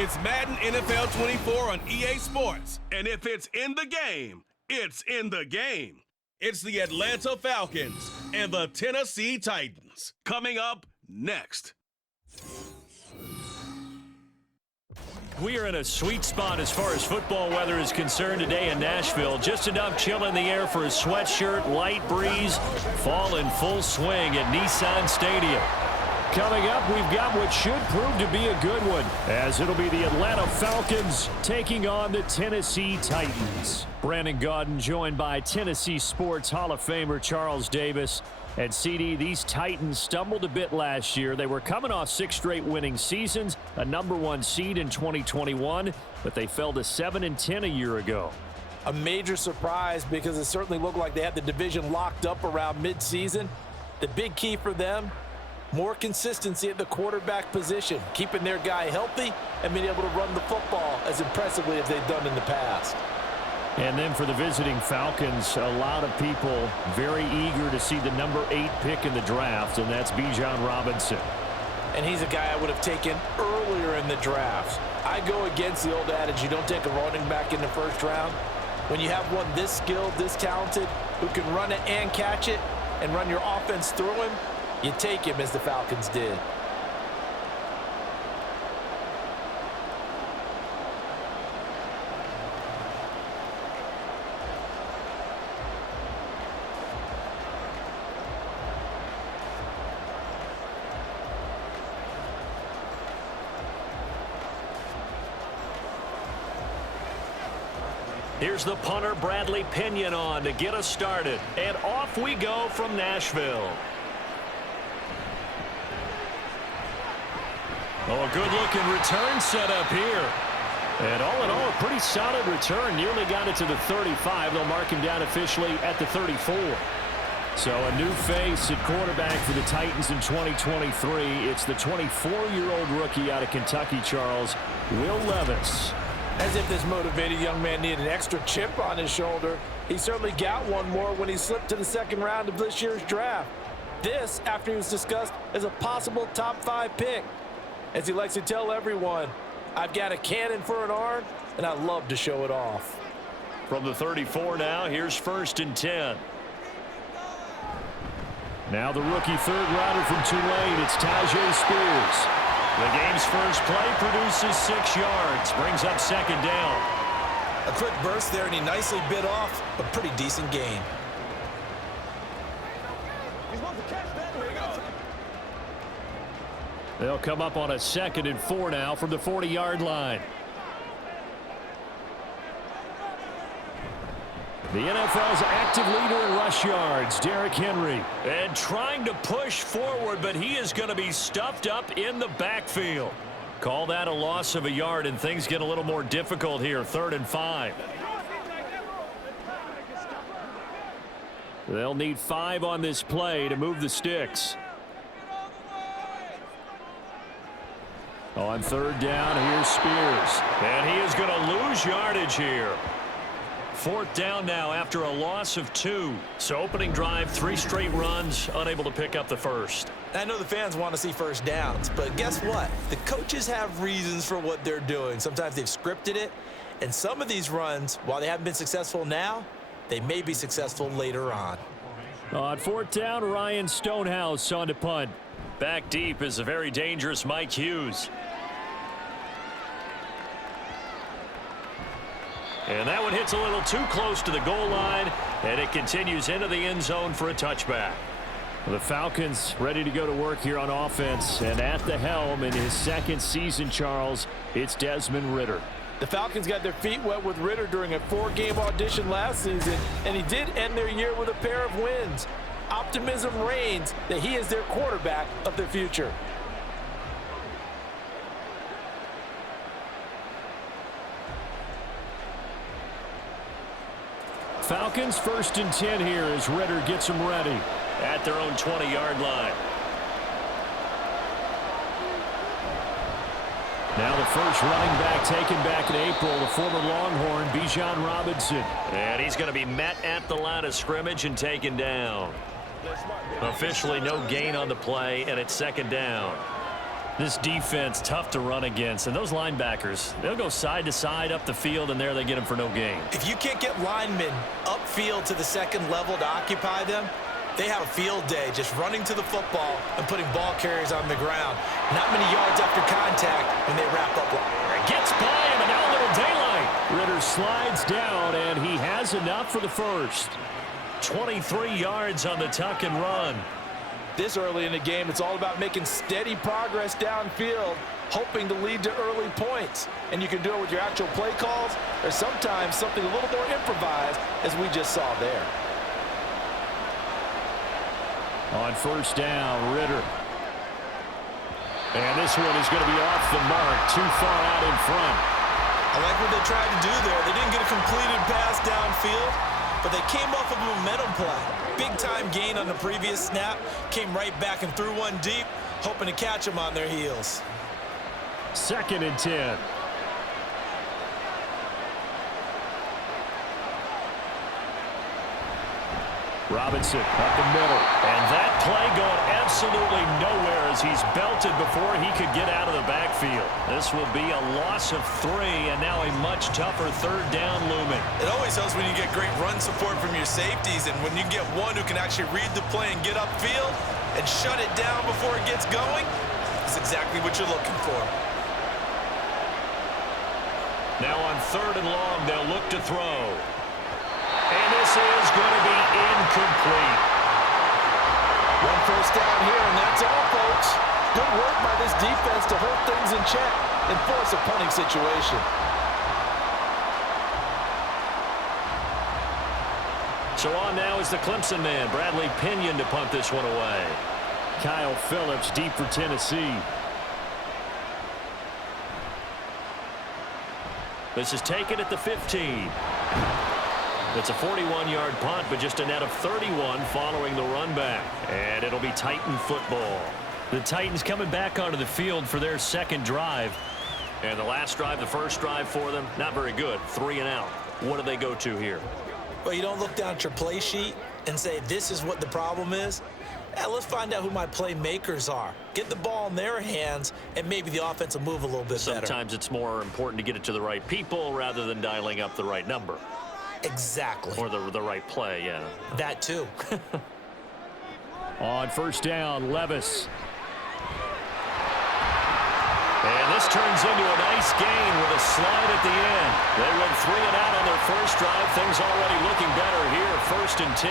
It's Madden NFL 24 on EA Sports. And if it's in the game, it's in the game. It's the Atlanta Falcons and the Tennessee Titans. Coming up next. We are in a sweet spot as far as football weather is concerned today in Nashville. Just enough chill in the air for a sweatshirt, light breeze, fall in full swing at Nissan Stadium. Coming up, we've got what should prove to be a good one, as it'll be the Atlanta Falcons taking on the Tennessee Titans. Brandon Gaudin joined by Tennessee Sports Hall of Famer Charles Davis. And CD, these Titans stumbled a bit last year. They were coming off 6 straight winning seasons, a #1 seed in 2021, but they fell to 7-10 a year ago. A major surprise because it certainly looked like they had the division locked up around midseason. The big key for them, more consistency at the quarterback position, keeping their guy healthy and being able to run the football as impressively as they've done in the past. And then for the visiting Falcons, a lot of people very eager to see the #8 pick in the draft, and that's Bijan Robinson. And he's a guy I would have taken earlier in the draft. I go against the old adage, you don't take a running back in the first round. When you have one this skilled, this talented, who can run it and catch it and run your offense through him, you take him as the Falcons did. Here's the punter, Bradley Pinion, on to get us started. And off we go from Nashville. Oh, a good-looking return set up here. And all in all, a pretty solid return. Nearly got it to the 35. They'll mark him down officially at the 34. So a new face at quarterback for the Titans in 2023. It's the 24-year-old rookie out of Kentucky, Charles, Will Levis. As if this motivated young man needed an extra chip on his shoulder. He certainly got one more when he slipped to the second round of this year's draft. This, after he was discussed as a possible top 5 pick. As he likes to tell everyone, I've got a cannon for an arm, and I love to show it off. From the 34 now, here's 1st and 10. Now the rookie third rounder from Tulane, it's Tyjae Spears. The game's first play produces 6 yards, brings up 2nd down. A quick burst there, and he nicely bit off a pretty decent gain. They'll come up on a 2nd and 4 now from the 40-yard line. The NFL's active leader in rush yards, Derrick Henry. And trying to push forward, but he is going to be stuffed up in the backfield. Call that a loss of a yard, and things get a little more difficult here. 3rd and 5. They'll need 5 on this play to move the sticks. On 3rd down, here's Spears. And he is going to lose yardage here. 4th down now after a loss of 2. So opening drive, 3 straight runs, unable to pick up the first. I know the fans want to see first downs, but guess what? The coaches have reasons for what they're doing. Sometimes they've scripted it, and some of these runs, while they haven't been successful now, they may be successful later on. On 4th down, Ryan Stonehouse on to punt. Back deep is a very dangerous Mike Hughes. And that one hits a little too close to the goal line, and it continues into the end zone for a touchback. The Falcons ready to go to work here on offense, and at the helm in his 2nd season, Charles, it's Desmond Ridder. The Falcons got their feet wet with Ridder during a 4-game audition last season, and he did end their year with a pair of wins. Optimism reigns that he is their quarterback of the future. Falcons 1st and 10 here as Ridder gets them ready at their own 20-yard line. Now the first running back taken back in April, the former Longhorn, Bijan Robinson. And he's going to be met at the line of scrimmage and taken down. Officially no gain on the play, and it's 2nd down. This defense, tough to run against. And those linebackers, they'll go side to side up the field, and there they get them for no gain. If you can't get linemen upfield to the second level to occupy them, they have a field day just running to the football and putting ball carriers on the ground. Not many yards after contact when they wrap up. Gets by him, and now a little daylight. Ritter slides down, and he has enough for the first. 23 yards on the tuck and run. This early in the game, it's all about making steady progress downfield, hoping to lead to early points. And you can do it with your actual play calls, or sometimes something a little more improvised, as we just saw there. On first down, Ritter. And this one is going to be off the mark, too far out in front. I like what they tried to do there. They didn't get a completed pass downfield, but they came off of a momentum play. Big-time gain on the previous snap, came right back and threw one deep, hoping to catch them on their heels. 2nd and 10. Robinson up the middle. And that play going absolutely nowhere as he's belted before he could get out of the backfield. This will be a loss of 3, and now a much tougher 3rd down looming. It always helps when you get great run support from your safeties, and when you get one who can actually read the play and get upfield and shut it down before it gets going, it's exactly what you're looking for. Now on 3rd and long, they'll look to throw. And this is going to be incomplete. One first down here, and that's all, folks. Good work by this defense to hold things in check and force a punting situation. So on now is the Clemson man, Bradley Pinion, to punt this one away. Kyle Phillips deep for Tennessee. This is taken at the 15. It's a 41-yard punt, but just a net of 31 following the run back. And it'll be Titan football. The Titans coming back onto the field for their 2nd drive. And the last drive, the first drive for them, not very good. 3 and out. What do they go to here? Well, you don't look down at your play sheet and say, this is what the problem is. Let's find out who my playmakers are. Get the ball in their hands, and maybe the offense will move a little bit better. Sometimes it's more important to get it to the right people rather than dialing up the right number. Exactly. Or the right play, yeah. That too. On first down, Levis. And this turns into a nice gain with a slide at the end. They went 3 and out on their first drive. Things already looking better here. 1st and 10.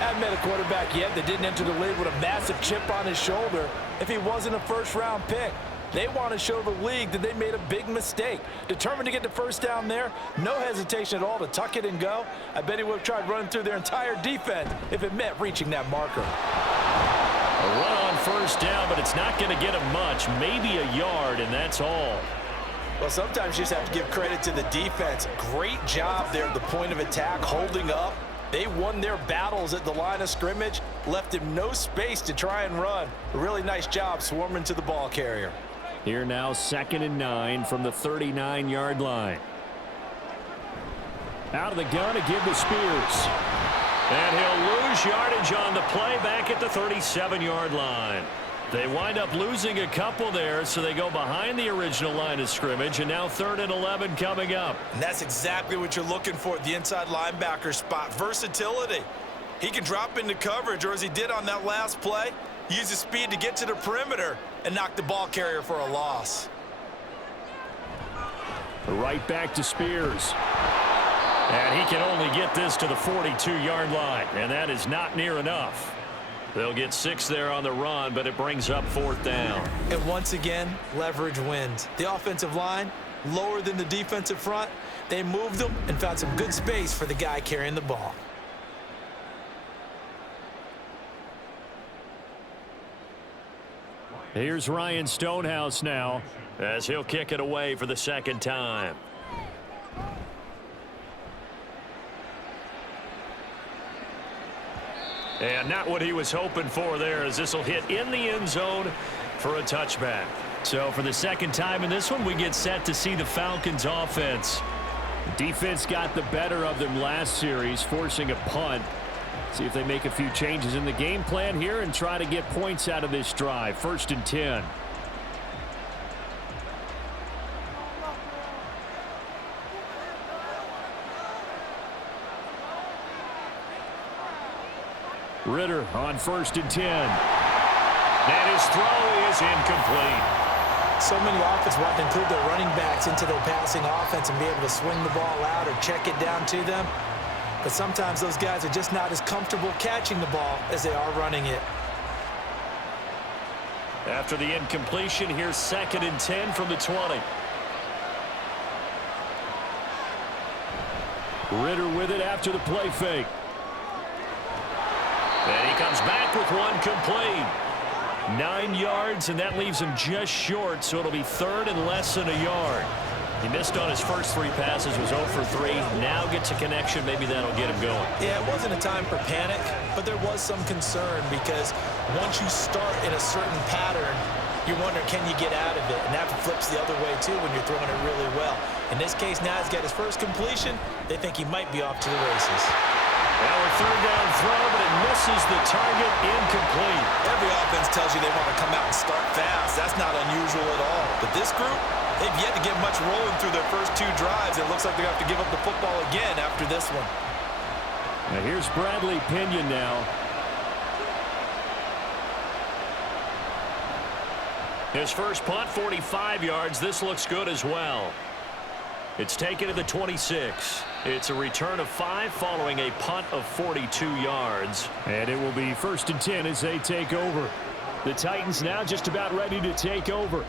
Haven't met a quarterback yet that didn't enter the league with a massive chip on his shoulder if he wasn't a first-round pick. They want to show the league that they made a big mistake. Determined to get the first down there, no hesitation at all to tuck it and go. I bet he would have tried running through their entire defense if it meant reaching that marker. A run on first down, but it's not going to get him much. Maybe a yard, and that's all. Well, sometimes you just have to give credit to the defense. Great job there at the point of attack, holding up. They won their battles at the line of scrimmage, left him no space to try and run. A really nice job swarming to the ball carrier. Here now, 2nd and 9 from the 39-yard line. Out of the gun to give to Spears. And he'll lose yardage on the play back at the 37-yard line. They wind up losing a couple there, so they go behind the original line of scrimmage, and now 3rd and 11 coming up. And that's exactly what you're looking for at the inside linebacker spot. Versatility. He can drop into coverage, or as he did on that last play, use his speed to get to the perimeter and knock the ball carrier for a loss. Right back to Spears. And he can only get this to the 42-yard line, and that is not near enough. They'll get 6 there on the run, but it brings up 4th down. And once again, leverage wins. The offensive line, lower than the defensive front. They moved them and found some good space for the guy carrying the ball. Here's Ryan Stonehouse now as he'll kick it away for the 2nd time. And not what he was hoping for there, as this will hit in the end zone for a touchback. So for the 2nd time in this one, we get set to see the Falcons offense. Defense got the better of them last series, forcing a punt. See if they make a few changes in the game plan here and try to get points out of this drive. 1st and 10. Ritter on 1st and 10. And his throw is incomplete. So many offenses want to include their running backs into their passing offense and be able to swing the ball out or check it down to them. But sometimes those guys are just not as comfortable catching the ball as they are running it. After the incompletion, here's 2nd and 10 from the 20. Ritter with it after the play fake. And he comes back with one complete. 9 yards, and that leaves him just short, so it'll be 3rd and less than a yard. He missed on his first 3 passes, was 0 for 3. Now gets a connection. Maybe that'll get him going. Yeah, it wasn't a time for panic, but there was some concern because once you start in a certain pattern, you're wondering, can you get out of it? And that flips the other way, too, when you're throwing it really well. In this case, now he's got his first completion. They think he might be off to the races. Now a 3rd down throw, but it misses the target, incomplete. Every offense tells you they want to come out and start fast. That's not unusual at all. But this group, they've yet to get much rolling through their first 2 drives. It looks like they're going to have to give up the football again after this one. Now here's Bradley Pinion now. His first punt, 45 yards. This looks good as well. It's taken to the 26. It's a return of 5 following a punt of 42 yards. And it will be 1st and 10 as they take over. The Titans now just about ready to take over.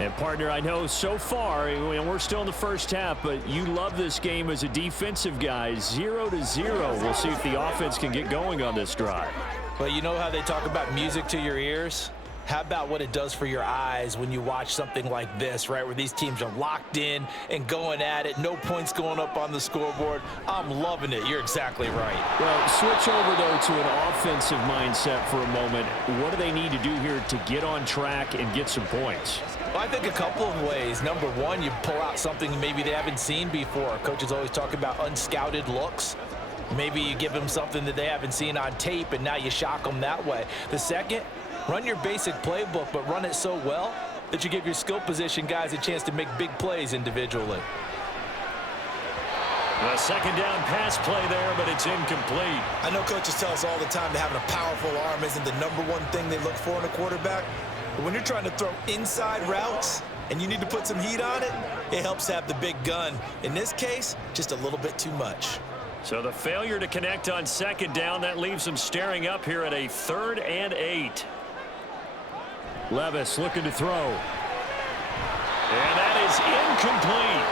And, partner, I know so far, we're still in the first half, but you love this game as a defensive guy. 0-0. We'll see if the offense can get going on this drive. Well, you know how they talk about music to your ears? How about what it does for your eyes when you watch something like this, right, where these teams are locked in and going at it, no points going up on the scoreboard? I'm loving it. You're exactly right. Well, switch over, though, to an offensive mindset for a moment. What do they need to do here to get on track and get some points? Well, I think a couple of ways. Number one, you pull out something maybe they haven't seen before. Coaches always talk about unscouted looks. Maybe you give them something that they haven't seen on tape, and now you shock them that way. The second, run your basic playbook, but run it so well that you give your skill position guys a chance to make big plays individually. A 2nd down pass play there, but it's incomplete. I know coaches tell us all the time that having a powerful arm isn't the #1 thing they look for in a quarterback. But when you're trying to throw inside routes and you need to put some heat on it, it helps have the big gun. In this case, just a little bit too much. So the failure to connect on 2nd down, that leaves them staring up here at a 3rd and 8. Levis looking to throw. And that is incomplete.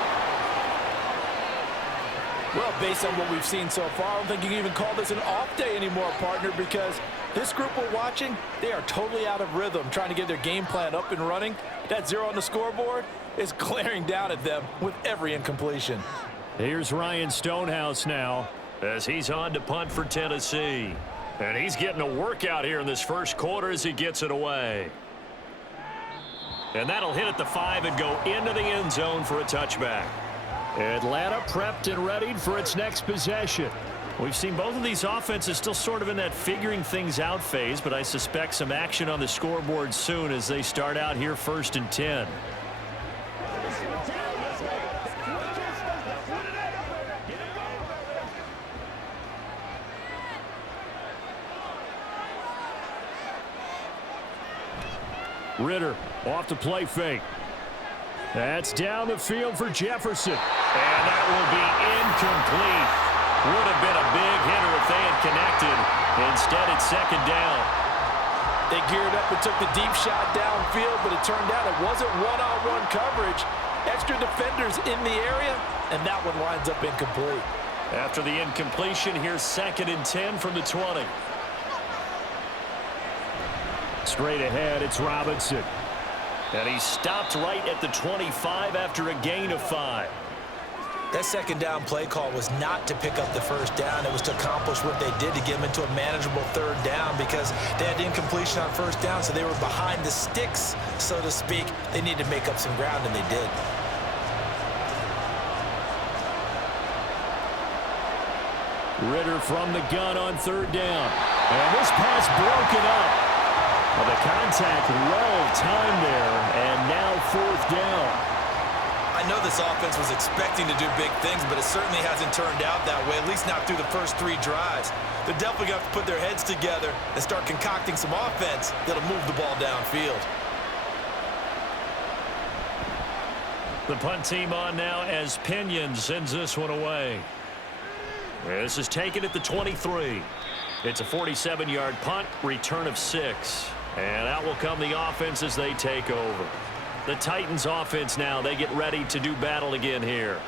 Well, based on what we've seen so far, I don't think you can even call this an off day anymore, partner, because this group we're watching, they are totally out of rhythm, trying to get their game plan up and running. That 0 on the scoreboard is glaring down at them with every incompletion. Here's Ryan Stonehouse now as he's on to punt for Tennessee. And he's getting a workout here in this first quarter as he gets it away. And that'll hit at the 5 and go into the end zone for a touchback. Atlanta prepped and readied for its next possession. We've seen both of these offenses still sort of in that figuring things out phase, but I suspect some action on the scoreboard soon as they start out here 1st and 10. Ritter off the play fake. That's down the field for Jefferson. And that will be incomplete. Would have been a big hitter if they had connected. Instead, it's 2nd down. They geared up and took the deep shot downfield, but it turned out it wasn't one-on-one coverage. Extra defenders in the area, and that one winds up incomplete. After the incompletion, here's 2nd and 10 from the 20. Straight ahead, it's Robinson. And he stopped right at the 25 after a gain of 5. That 2nd down play call was not to pick up the 1st down. It was to accomplish what they did to get them into a manageable 3rd down because they had incompletion on 1st down, so they were behind the sticks, so to speak. They needed to make up some ground, and they did. Ritter from the gun on 3rd down. And this pass broken up. Well, the contact well timed there, and now 4th down. I I know this offense was expecting to do big things, but it certainly hasn't turned out that way, at least not through the first 3 drives. They're definitely going to have to put their heads together and start concocting some offense that'll move the ball downfield. The punt team on now as Pinion sends this one away. This is taken at the 23. It's a 47-yard punt, return of 6. And out will come the offense as they take over. The Titans offense now, they get ready to do battle again here.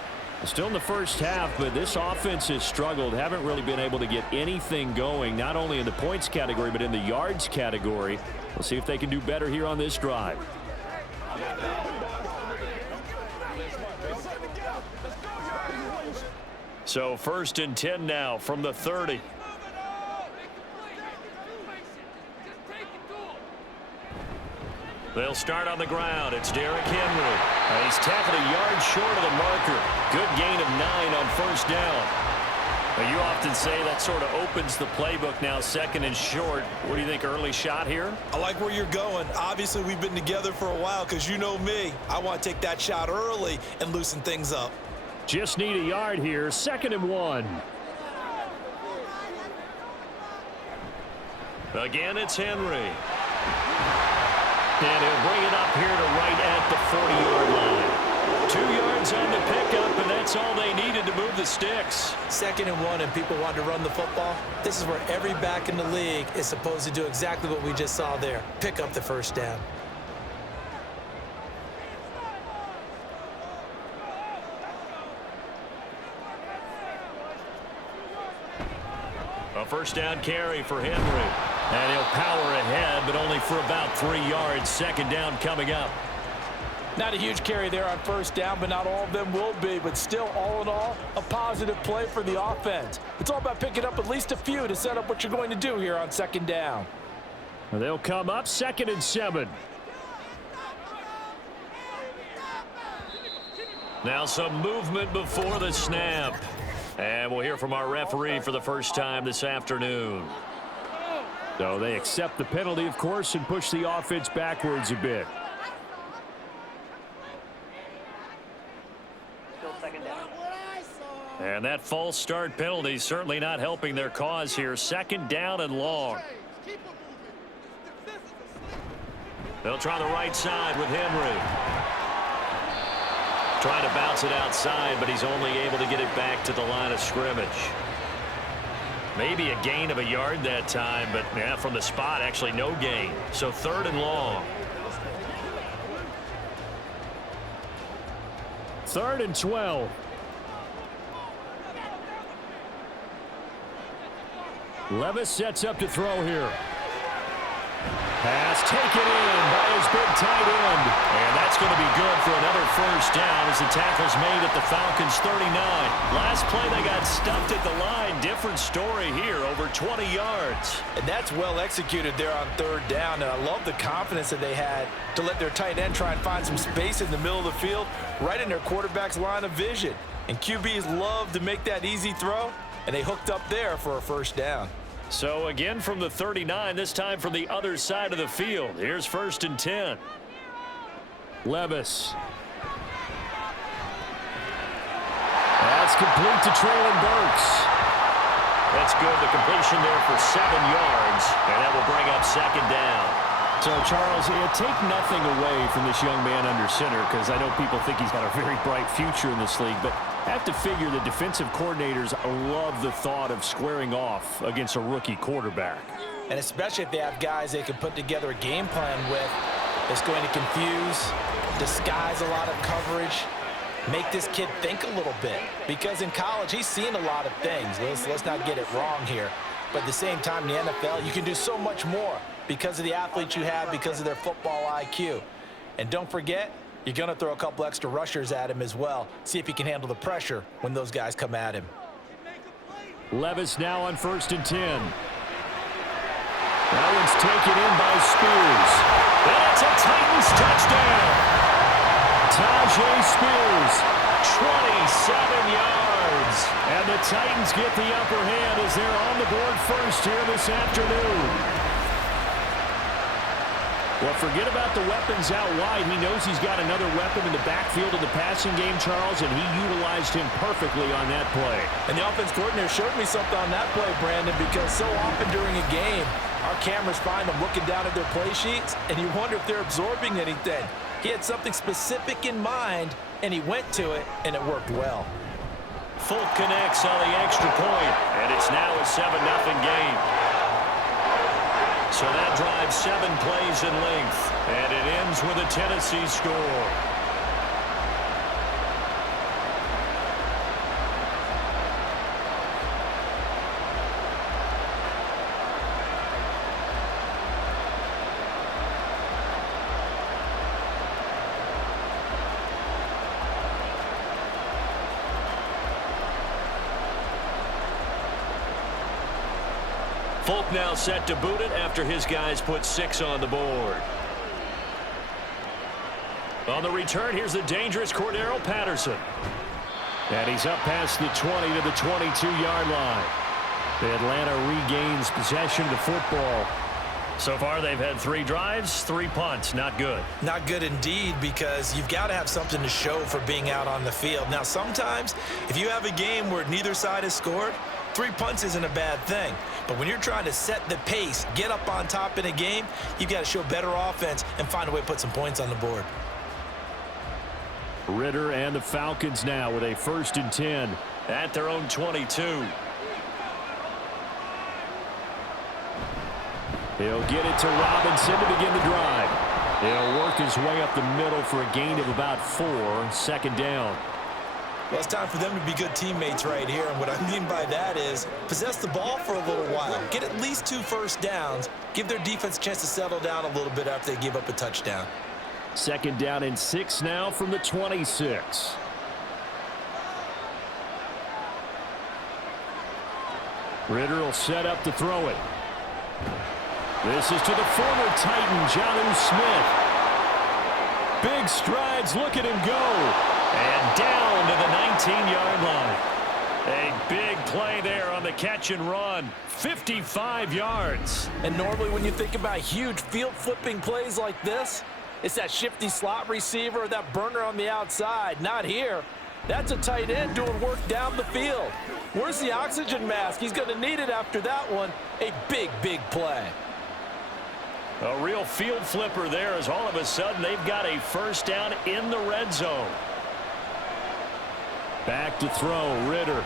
Still in the first half, but this offense has struggled. Haven't really been able to get anything going, not only in the points category, but in the yards category. We'll see if they can do better here on this drive. So 1st and 10 now from the 30. They'll start on the ground. It's Derrick Henry. He's tackled a yard short of the marker. Good gain of 9 on 1st down. But you often say that sort of opens the playbook now, 2nd and short. What do you think, early shot here? I like where you're going. Obviously, we've been together for a while because you know me. I want to take that shot early and loosen things up. Just need a yard here. 2nd and 1. Again, it's Henry. And he'll bring it up here to right at the 40-yard line. 2 yards on the pickup, and that's all they needed to move the sticks. 2nd and 1, and people want to run the football. This is where every back in the league is supposed to do exactly what we just saw there. Pick up the 1st down. A 1st down carry for Henry. And he'll power ahead, but only for about 3 yards. 2nd down coming up. Not a huge carry there on 1st down, but not all of them will be. But still, all in all, a positive play for the offense. It's all about picking up at least a few to set up what you're going to do here on 2nd down. They'll come up 2nd and 7. Now some movement before the snap. And we'll hear from our referee for the first time this afternoon. So they accept the penalty, of course, and push the offense backwards a bit. And that false start penalty certainly not helping their cause here. 2nd down and long. They'll try the right side with Henry. Trying to bounce it outside, but he's only able to get it back to the line of scrimmage. Maybe a gain of a yard that time, but yeah, from the spot, actually no gain. So 3rd and long. 3rd and 12. Levis sets up to throw here. Pass taken in by his big tight end. And that's going to be good for another 1st down as the tackle's made at the Falcons 39. Last play they got stuffed at the line. Different story here, over 20 yards. And that's well executed there on 3rd down. And I love the confidence that they had to let their tight end try and find some space in the middle of the field, right in their quarterback's line of vision. And QBs love to make that easy throw, and they hooked up there for a 1st down. So again from the 39, this time from the other side of the field. Here's 1st and 10. Levis. That's complete to Traylon Burks. That's good. The completion there for 7 yards, and that will bring up 2nd down. So, Charles, take nothing away from this young man under center, because I know people think he's got a very bright future in this league, but I have to figure the defensive coordinators love the thought of squaring off against a rookie quarterback. And especially if they have guys they can put together a game plan with, it's going to confuse, disguise a lot of coverage, make this kid think a little bit. Because in college, he's seen a lot of things. Let's not get it wrong here. But at the same time, in the NFL, you can do so much more because of the athletes you have, because of their football IQ. And don't forget, you're going to throw a couple extra rushers at him as well. See if he can handle the pressure when those guys come at him. Levis now on 1st and 10. That one's taken in by Spears. And it's a Titans touchdown. Tajay Spears, 27 yards. And the Titans get the upper hand as they're on the board first here this afternoon. Well, forget about the weapons out wide. He knows he's got another weapon in the backfield of the passing game, Charles, and he utilized him perfectly on that play. And the offense coordinator showed me something on that play, Brandon, because so often during a game, our cameras find them looking down at their play sheets, and you wonder if they're absorbing anything. He had something specific in mind, and he went to it, and it worked well. Folk connects on the extra point, and it's now a 7-0 game. So that drives 7 plays in length, and it ends with a Tennessee score. Folk now set to boot it after his guys put 6 on the board. On the return, here's the dangerous Cordero Patterson. And he's up past the 20 to the 22-yard line. The Atlanta regains possession of the football. So far, they've had 3 drives, 3 punts. Not good. Not good indeed, because you've got to have something to show for being out on the field. Now, sometimes, if you have a game where neither side has scored, 3 punts isn't a bad thing. But when you're trying to set the pace, get up on top in a game, you've got to show better offense and find a way to put some points on the board. Ritter and the Falcons now with a 1st and 10 at their own 22. He'll get it to Robinson to begin the drive. He'll work his way up the middle for a gain of about 4, 2nd down. Well, it's time for them to be good teammates right here, and what I mean by that is possess the ball for a little while, get at least 2 first downs, give their defense a chance to settle down a little bit after they give up a touchdown. 2nd down and 6 now from the 26. Ritter will set up to throw it. This is to the former Titan, Jonnu Smith. Big strides, look at him go. And down to the 19-yard line. A big play there on the catch and run. 55 yards. And normally when you think about huge field-flipping plays like this, it's that shifty slot receiver or that burner on the outside. Not here. That's a tight end doing work down the field. Where's the oxygen mask? He's going to need it after that one. A big, big play. A real field flipper there as all of a sudden they've got a 1st down in the red zone. Back to throw, Ritter.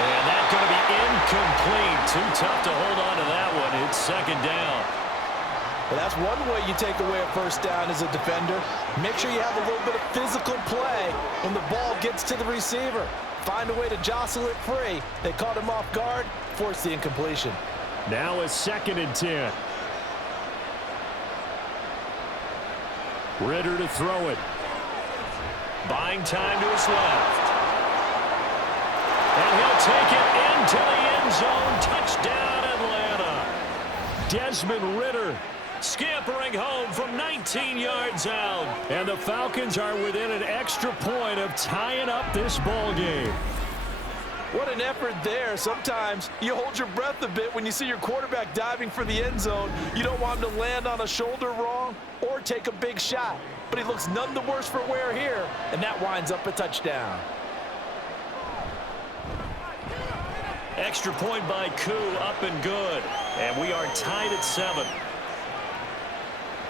And that's going to be incomplete. Too tough to hold on to that one. It's 2nd down. Well, that's one way you take away a 1st down as a defender. Make sure you have a little bit of physical play when the ball gets to the receiver. Find a way to jostle it free. They caught him off guard, forced the incompletion. Now a 2nd and 10. Ritter to throw it. Buying time to his left. And he'll take it into the end zone. Touchdown, Atlanta. Desmond Ritter scampering home from 19 yards out. And the Falcons are within an extra point of tying up this ball game. What an effort there. Sometimes you hold your breath a bit when you see your quarterback diving for the end zone. You don't want him to land on a shoulder wrong or take a big shot. But he looks none the worse for wear here, and that winds up a touchdown. Extra point by Koo, up and good. And we are tied at 7.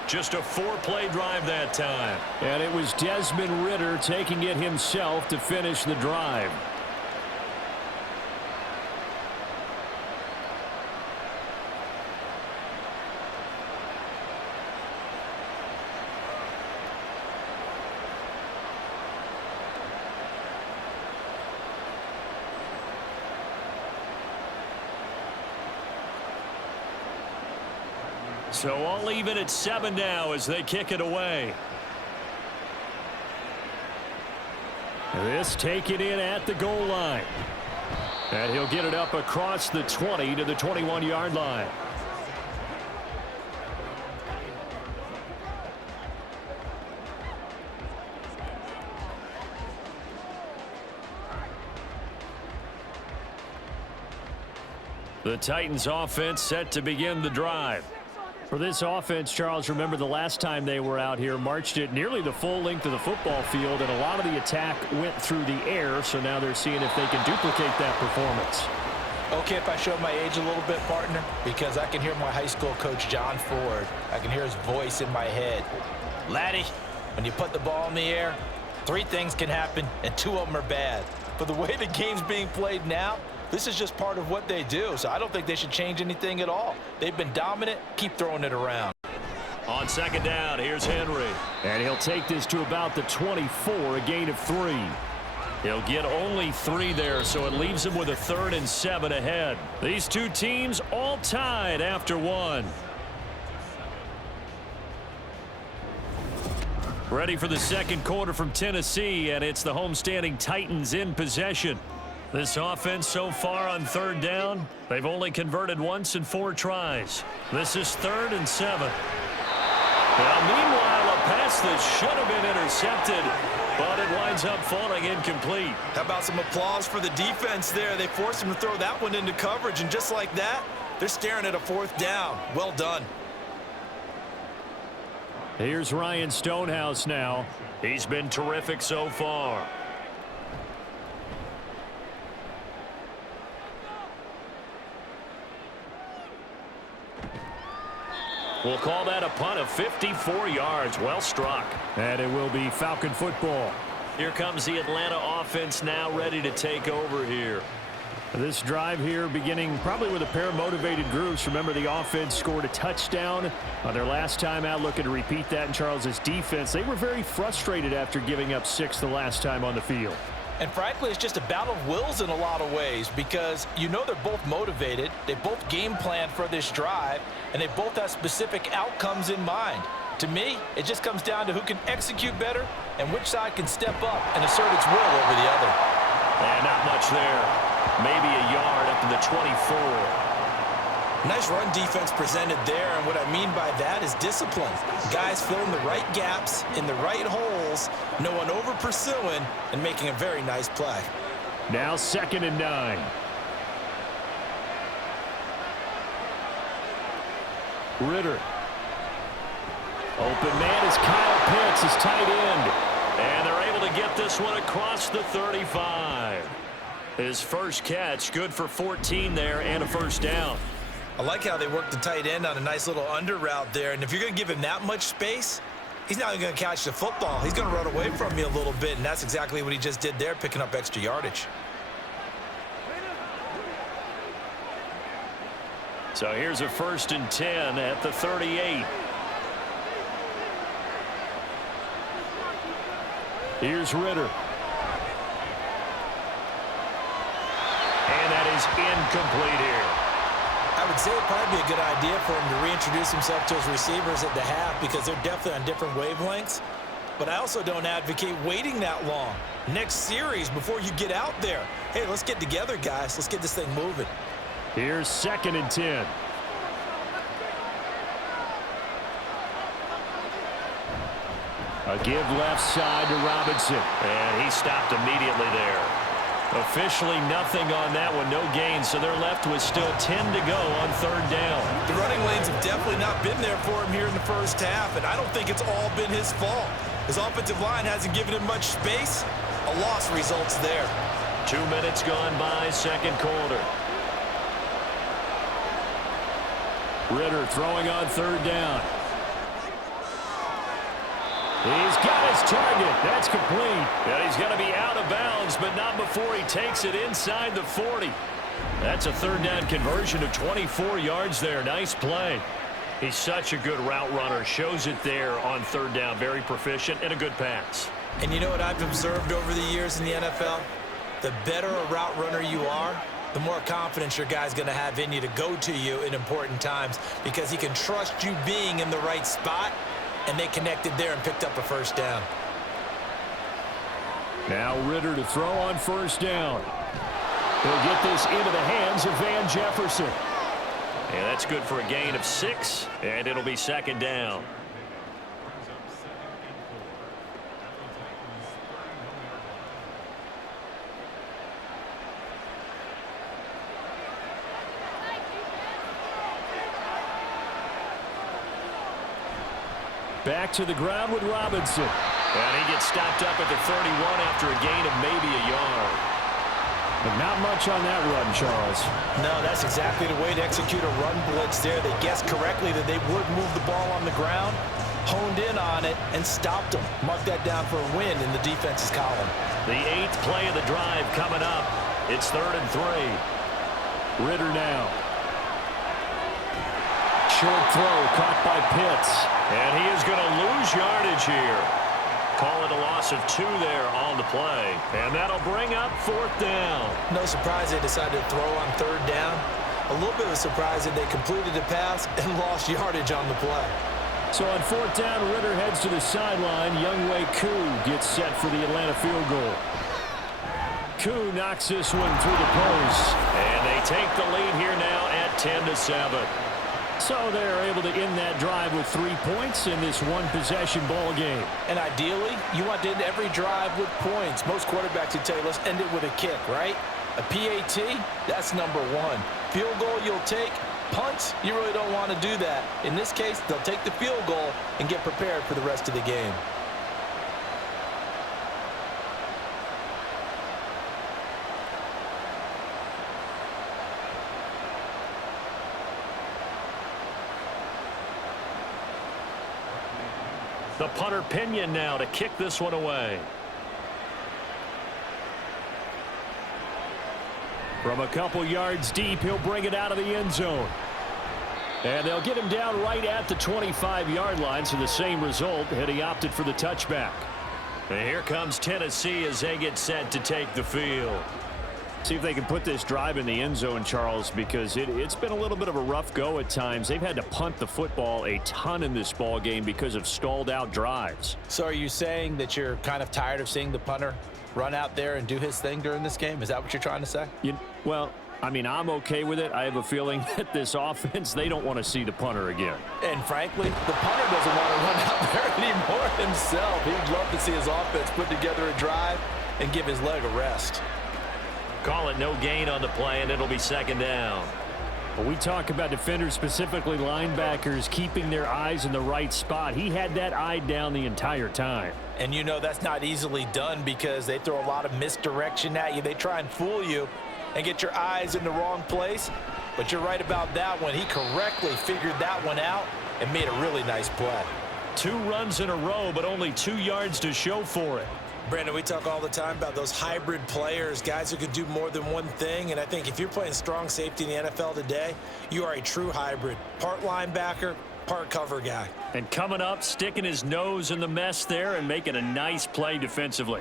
Just a 4-play drive that time. And it was Desmond Ritter taking it himself to finish the drive. So all even at 7 now as they kick it away. This taken in at the goal line. And he'll get it up across the 20 to the 21-yard line. The Titans offense set to begin the drive. For this offense, Charles, remember the last time they were out here, marched it nearly the full length of the football field, and a lot of the attack went through the air, so now they're seeing if they can duplicate that performance. Okay, if I show my age a little bit, partner, because I can hear my high school coach, John Ford. I can hear his voice in my head. Laddie, when you put the ball in the air, 3 things can happen, and 2 of them are bad. But the way the game's being played now, this is just part of what they do, so I don't think they should change anything at all. They've been dominant. Keep throwing it around. On second down, here's Henry. And he'll take this to about the 24, a gain of 3. He'll get only 3 there, so it leaves him with a 3rd and 7 ahead. These 2 teams all tied after 1. Ready for the second quarter from Tennessee, and it's the homestanding Titans in possession. This offense so far on 3rd down, they've only converted once in 4 tries. This is 3rd and 7. Now, meanwhile, a pass that should have been intercepted, but it winds up falling incomplete. How about some applause for the defense there? They forced him to throw that one into coverage, and just like that, they're staring at a 4th down. Well done. Here's Ryan Stonehouse now. He's been terrific so far. We'll call that a punt of 54 yards. Well struck. And it will be Falcon football. Here comes the Atlanta offense now ready to take over here. This drive here beginning probably with a pair of motivated groups. Remember, the offense scored a touchdown on their last time out, looking to repeat that in Charles's defense. They were very frustrated after giving up 6 the last time on the field. And frankly, it's just a battle of wills in a lot of ways, because you know they're both motivated, they both game planned for this drive, and they both have specific outcomes in mind. To me, it just comes down to who can execute better and which side can step up and assert its will over the other. And not much there. Maybe a yard up to the 24. Nice run defense presented there, and what I mean by that is discipline. Guys filling the right gaps in the right holes, no one over pursuing, and making a very nice play. Now 2nd and 9. Ritter. Open man is Kyle Pitts, his tight end. And they're able to get this one across the 35. His first catch, good for 14 there and a 1st down. I like how they worked the tight end on a nice little under route there. And if you're going to give him that much space, he's not even going to catch the football. He's going to run away from you a little bit, and that's exactly what he just did there, picking up extra yardage. So here's a 1st and 10 at the 38. Here's Ritter. And that is incomplete here. I would say it'd probably be a good idea for him to reintroduce himself to his receivers at the half, because they're definitely on different wavelengths. But I also don't advocate waiting that long. Next series, before you get out there, hey, let's get together, guys. Let's get this thing moving. Here's 2nd and 10. A give left side to Robinson. And he stopped immediately there. Officially nothing on that one, no gain, so they're left with still 10 to go on 3rd down. The running lanes have definitely not been there for him here in the first half, and I don't think it's all been his fault. His offensive line hasn't given him much space. A loss results there. 2 minutes gone by, 2nd quarter. Ritter throwing on 3rd down. He's got his target. That's complete. And he's going to be out of bounds, but not before he takes it inside the 40. That's a 3rd down conversion of 24 yards there. Nice play. He's such a good route runner. Shows it there on 3rd down. Very proficient and a good pass. And you know what I've observed over the years in the NFL? The better a route runner you are, the more confidence your guy's going to have in you to go to you in important times, because he can trust you being in the right spot. And they connected there and picked up a 1st down. Now Ritter to throw on 1st down. He'll get this into the hands of Van Jefferson. And that's good for a gain of 6, and it'll be 2nd down. Back to the ground with Robinson. And he gets stopped up at the 31 after a gain of maybe a yard. But not much on that run, Charles. No, that's exactly the way to execute a run blitz there. They guessed correctly that they would move the ball on the ground, honed in on it, and stopped them. Mark that down for a win in the defense's column. The 8th play of the drive coming up. It's 3rd and 3. Ritter now. Short throw caught by Pitts. And he is going to lose yardage here. Call it a loss of 2 there on the play. And that'll bring up 4th down. No surprise they decided to throw on 3rd down. A little bit of a surprise that they completed the pass and lost yardage on the play. So on 4th down, Ritter heads to the sideline. Younghoe Koo gets set for the Atlanta field goal. Koo knocks this one through the post. And they take the lead here now at 10-7. So they're able to end that drive with 3 points in this one-possession ball game. And ideally, you want to end every drive with points. Most quarterbacks would tell you, let's end it with a kick, right? A PAT, that's number 1. Field goal you'll take. Punts, you really don't want to do that. In this case, they'll take the field goal and get prepared for the rest of the game. The punter Pinion now to kick this one away. From a couple yards deep, he'll bring it out of the end zone. And they'll get him down right at the 25-yard line, so the same result had he opted for the touchback. And here comes Tennessee as they get set to take the field. See if they can put this drive in the end zone, Charles, because it's been a little bit of a rough go at times. They've had to punt the football a ton in this ball game because of stalled-out drives. So are you saying that you're kind of tired of seeing the punter run out there and do his thing during this game? Is that what you're trying to say? Well, I mean, I'm okay with it. I have a feeling that this offense, they don't want to see the punter again. And frankly, the punter doesn't want to run out there anymore himself. He'd love to see his offense put together a drive and give his leg a rest. Call it no gain on the play, and it'll be 2nd down. When we talk about defenders, specifically linebackers, keeping their eyes in the right spot, he had that eye down the entire time. And you know that's not easily done because they throw a lot of misdirection at you. They try and fool you and get your eyes in the wrong place. But you're right about that one. He correctly figured that one out and made a really nice play. 2 runs in a row, but only 2 yards to show for it. Brandon, we talk all the time about those hybrid players, guys who could do more than one thing. And I think if you're playing strong safety in the NFL today, you are a true hybrid. Part linebacker, part cover guy. And coming up, sticking his nose in the mess there and making a nice play defensively.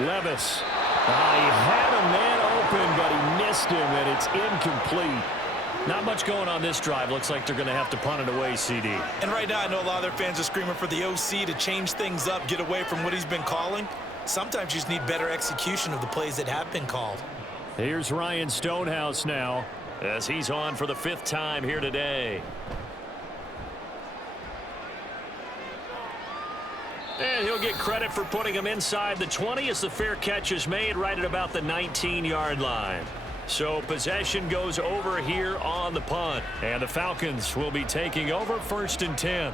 Levis. He had a man open, but he missed him, and it's incomplete. Not much going on this drive. Looks like they're going to have to punt it away, CD. And right now, I know a lot of their fans are screaming for the OC to change things up, get away from what he's been calling. Sometimes you just need better execution of the plays that have been called. Here's Ryan Stonehouse now, as he's on for the 5th time here today. And he'll get credit for putting him inside the 20 as the fair catch is made right at about the 19-yard line. So possession goes over here on the punt. And the Falcons will be taking over 1st and 10.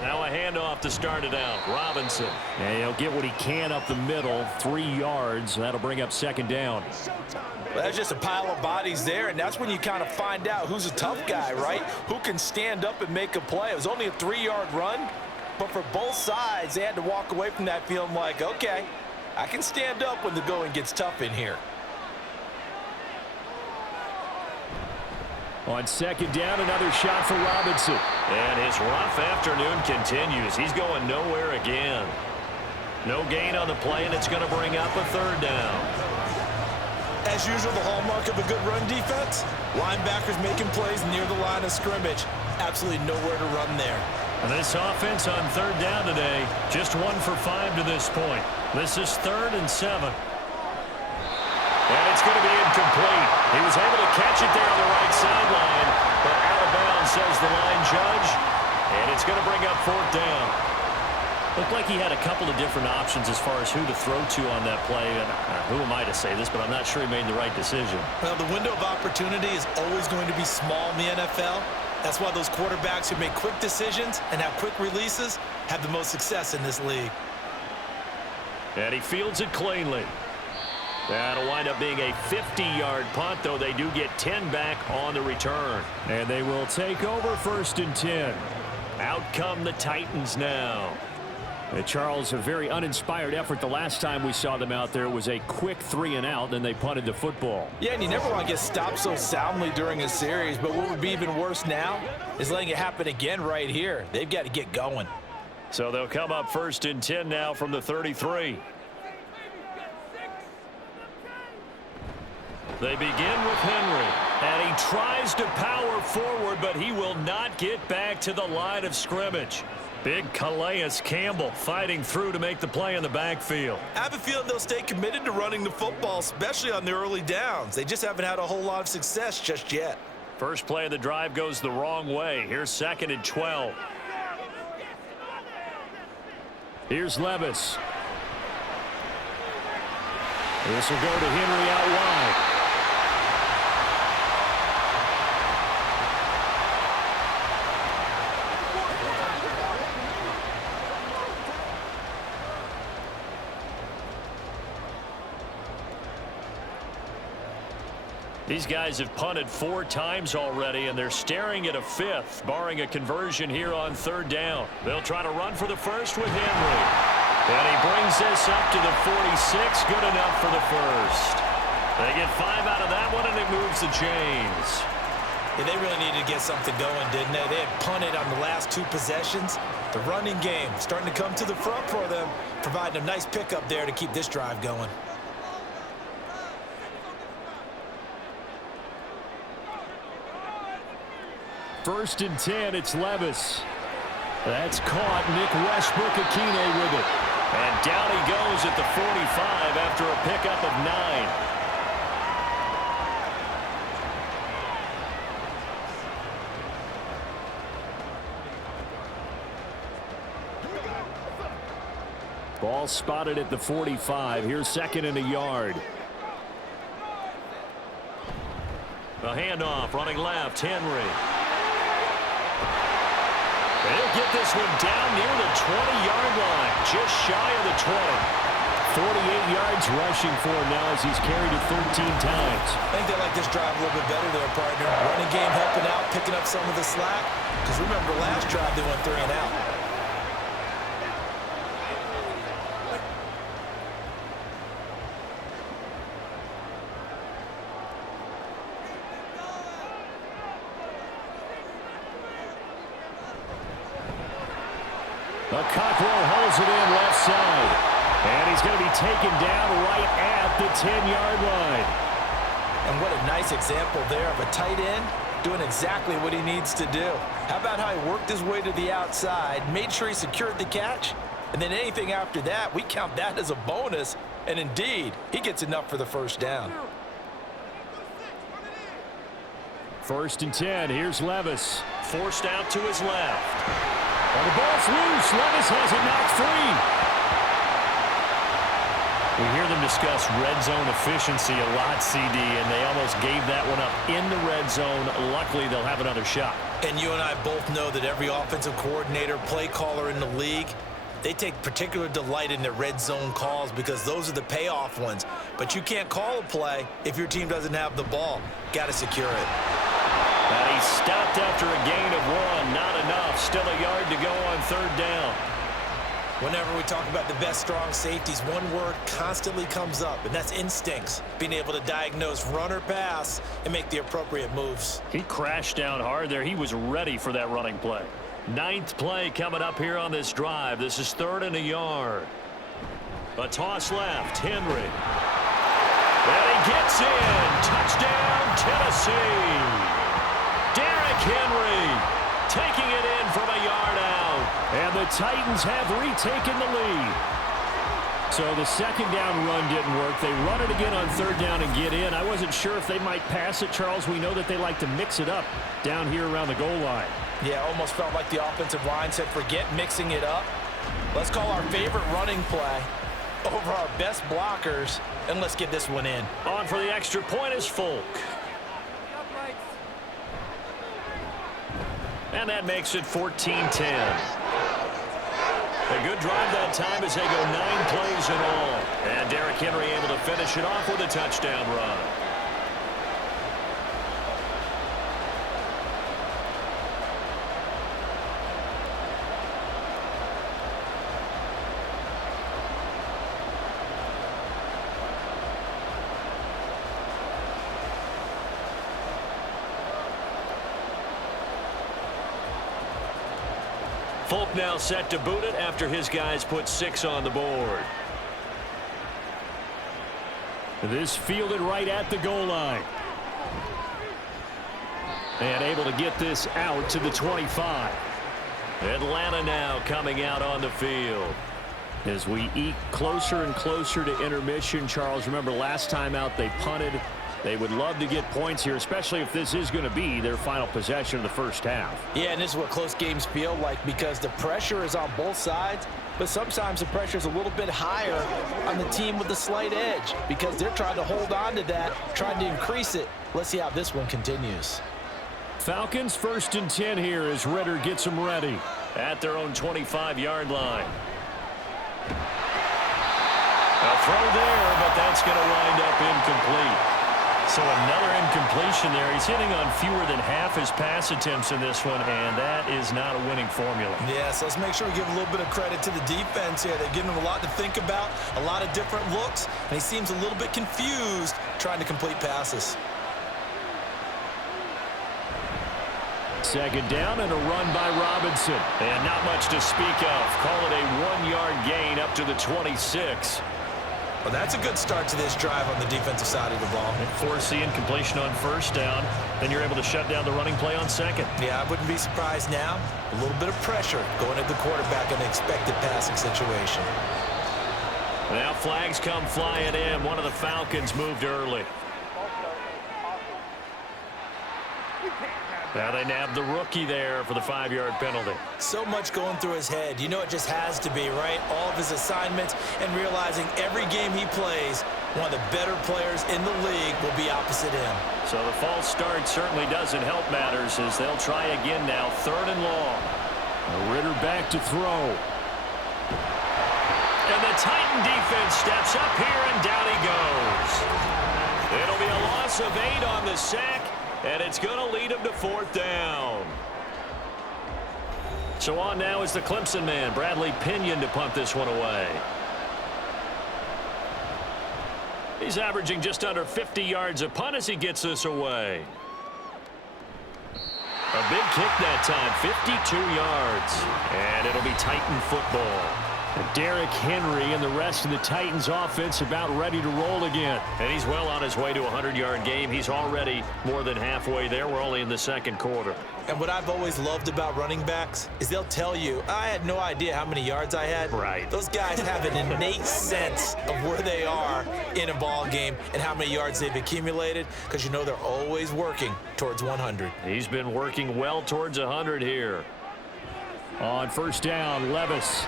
Now a handoff to start it out. Robinson. And he'll get what he can up the middle. 3 yards. That'll bring up 2nd down. Well, that's just a pile of bodies there, and that's when you kind of find out who's a tough guy, right? Who can stand up and make a play. It was only a 3-yard run, but for both sides, they had to walk away from that feeling like, okay, I can stand up when the going gets tough in here. On 2nd down, another shot for Robinson. And his rough afternoon continues. He's going nowhere again. No gain on the play, and it's going to bring up a 3rd down. As usual, the hallmark of a good run defense, linebackers making plays near the line of scrimmage. Absolutely nowhere to run there. And this offense on 3rd down today, just 1 for 5 to this point. This is 3rd and 7. And it's going to be incomplete. He was able to catch it there on the right sideline, but out of bounds, says the line judge, and it's going to bring up 4th down. Looked like he had a couple of different options as far as who to throw to on that play. And who am I to say this, but I'm not sure he made the right decision. Well, the window of opportunity is always going to be small in the NFL. That's why those quarterbacks who make quick decisions and have quick releases have the most success in this league. And he fields it cleanly. That'll wind up being a 50-yard punt, though they do get 10 back on the return. And they will take over 1st and 10. Out come the Titans now. Charles, a very uninspired effort. The last time we saw them out there, it was a quick 3 and out, then they punted the football. Yeah, and you never want to get stopped so soundly during a series, but what would be even worse now is letting it happen again right here. They've got to get going. So they'll come up 1st and 10 now from the 33. They begin with Henry, and he tries to power forward, but he will not get back to the line of scrimmage. Big Calais Campbell fighting through to make the play in the backfield. I have a feeling they'll stay committed to running the football, especially on the early downs. They just haven't had a whole lot of success just yet. First play of the drive goes the wrong way. Here's 2nd and 12. Here's Levis. This will go to Henry out wide. These guys have punted 4 times already, and they're staring at a 5th, barring a conversion here on 3rd down. They'll try to run for the first with Henry. And he brings this up to the 46. Good enough for the first. They get 5 out of that one, and it moves the chains. Yeah, they really needed to get something going, didn't they? They had punted on the last 2 possessions. The running game starting to come to the front for them, providing a nice pickup there to keep this drive going. First and 10, it's Levis. That's caught. Nick Westbrook-Akine with it. And down he goes at the 45 after a pickup of 9. Ball spotted at the 45. Here's 2nd and a yard. A handoff, running left, Henry. They'll get this one down near the 20-yard line, just shy of the 20. 48 yards rushing for him now as he's carried it 13 times. I think they like this drive a little bit better there, partner. Running game helping out, picking up some of the slack. Because remember, last drive they went 3 and out. Cockrell holds it in left side. And he's going to be taken down right at the 10-yard line. And what a nice example there of a tight end doing exactly what he needs to do. How about how he worked his way to the outside, made sure he secured the catch, and then anything after that, we count that as a bonus. And indeed, he gets enough for the 1st down. 1st and 10. Here's Levis. Forced out to his left. And the ball's loose. Levis has it knocked free. We hear them discuss red zone efficiency a lot, CD, and they almost gave that one up in the red zone. Luckily, they'll have another shot. And you and I both know that every offensive coordinator, play caller in the league, they take particular delight in their red zone calls because those are the payoff ones. But you can't call a play if your team doesn't have the ball. Got to secure it. And he stopped after a gain of 1. Not enough. Still a yard to go on 3rd down. Whenever we talk about the best strong safeties, one word constantly comes up, and that's instincts. Being able to diagnose run or pass and make the appropriate moves. He crashed down hard there. He was ready for that running play. 9th play coming up here on this drive. This is 3rd and a yard. A toss left. Henry. And he gets in. Touchdown, Tennessee. Derrick Henry taking it in from a yard out. And the Titans have retaken the lead. So the second down run didn't work. They run it again on third down and get in. I wasn't sure if they might pass it, Charles. We know that they like to mix it up down here around the goal line. Yeah, almost felt like the offensive line said, forget mixing it up. Let's call our favorite running play over our best blockers, and let's get this one in. On for the extra point is Folk. And that makes it 14-10. A good drive that time as they go 9 plays in all. And Derrick Henry able to finish it off with a touchdown run. Folk now set to boot it after his guys put 6 on the board. This fielded right at the goal line. And able to get this out to the 25. Atlanta now coming out on the field. As we eke closer and closer to intermission, Charles, remember last time out they punted. They would love to get points here, especially if this is going to be their final possession of the first half. Yeah, and this is what close games feel like because the pressure is on both sides, but sometimes the pressure is a little bit higher on the team with the slight edge because they're trying to hold on to that, trying to increase it. Let's see how this one continues. Falcons 1st and 10 here as Ritter gets them ready at their own 25-yard line. A throw there, but that's going to wind up incomplete. So another incompletion there. He's hitting on fewer than half his pass attempts in this one, and that is not a winning formula. Yeah, so let's make sure we give a little bit of credit to the defense here. They're giving him a lot to think about, a lot of different looks, and he seems a little bit confused trying to complete passes. Second down and a run by Robinson. And not much to speak of. Call it a 1-yard gain up to the 26. Well, that's a good start to this drive on the defensive side of the ball. And force the incompletion on first down. Then you're able to shut down the running play on second. Yeah, I wouldn't be surprised now. A little bit of pressure going at the quarterback in an expected passing situation. Now flags come flying in. One of the Falcons moved early. Now they nab the rookie there for the 5-yard penalty. So much going through his head. You know it just has to be, right? All of his assignments and realizing every game he plays, one of the better players in the league will be opposite him. So the false start certainly doesn't help matters as they'll try again now. 3rd and long. Ritter back to throw. And the Titan defense steps up here and down he goes. It'll be a loss of 8 on the sack. And it's going to lead him to 4th down. So on now is the Clemson man, Bradley Pinion, to punt this one away. He's averaging just under 50 yards a punt as he gets this away. A big kick that time, 52 yards. And it'll be Titan football. And Derrick Henry and the rest of the Titans offense about ready to roll again. And he's well on his way to a 100-yard game. He's already more than halfway there. We're only in the second quarter. And what I've always loved about running backs is they'll tell you, I had no idea how many yards I had. Right. Those guys have an innate sense of where they are in a ball game and how many yards they've accumulated because you know they're always working towards 100. He's been working well towards 100 here. On first down, Levis.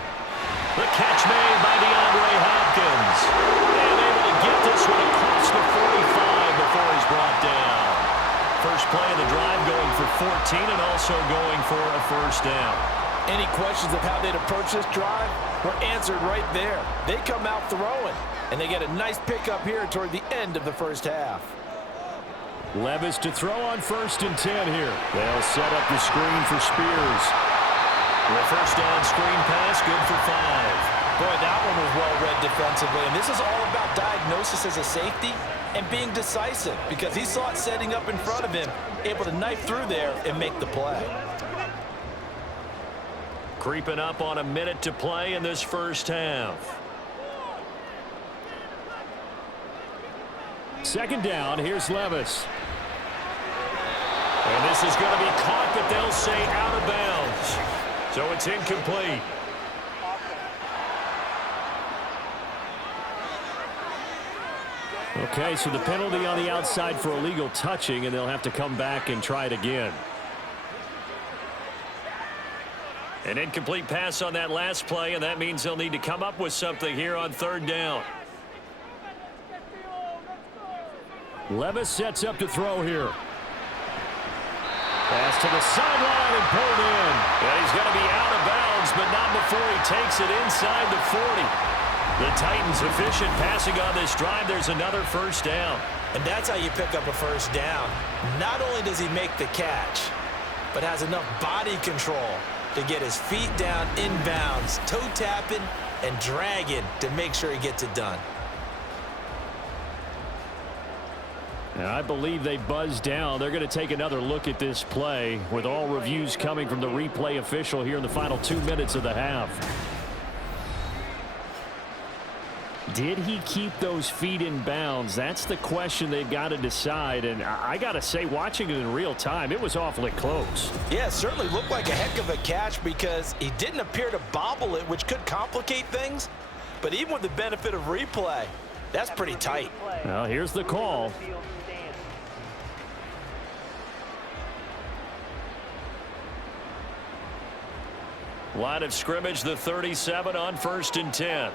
The catch made by DeAndre Hopkins. And able to get this one across the 45 before he's brought down. First play of the drive going for 14 and also going for a first down. Any questions of how they'd approach this drive were answered right there. They come out throwing, and they get a nice pickup here toward the end of the first half. Levis to throw on 1st and 10 here. They'll set up the screen for Spears. The first down screen pass, good for 5. Boy, that one was well read defensively, and this is all about diagnosis as a safety and being decisive because he saw it setting up in front of him, able to knife through there and make the play. Creeping up on a minute to play in this first half. Second down, here's Levis. And this is going to be caught, but they'll say out of bounds. So it's incomplete. Okay, so the penalty on the outside for illegal touching, and they'll have to come back and try it again. An incomplete pass on that last play, and that means they'll need to come up with something here on third down. Levis sets up to throw here. Pass to the sideline and pulled in. Yeah, he's going to be out of bounds, but not before he takes it inside the 40. The Titans efficient passing on this drive. There's another first down. And that's how you pick up a first down. Not only does he make the catch, but has enough body control to get his feet down inbounds, toe tapping and dragging to make sure he gets it done. And I believe they buzzed down. They're going to take another look at this play with all reviews coming from the replay official here in the final 2 minutes of the half. Did he keep those feet in bounds? That's the question they've got to decide. And I got to say, watching it in real time, it was awfully close. Yeah, it certainly looked like a heck of a catch because he didn't appear to bobble it, which could complicate things. But even with the benefit of replay, that's pretty tight. Well, here's the call. Line of scrimmage, the 37 on 1st and 10.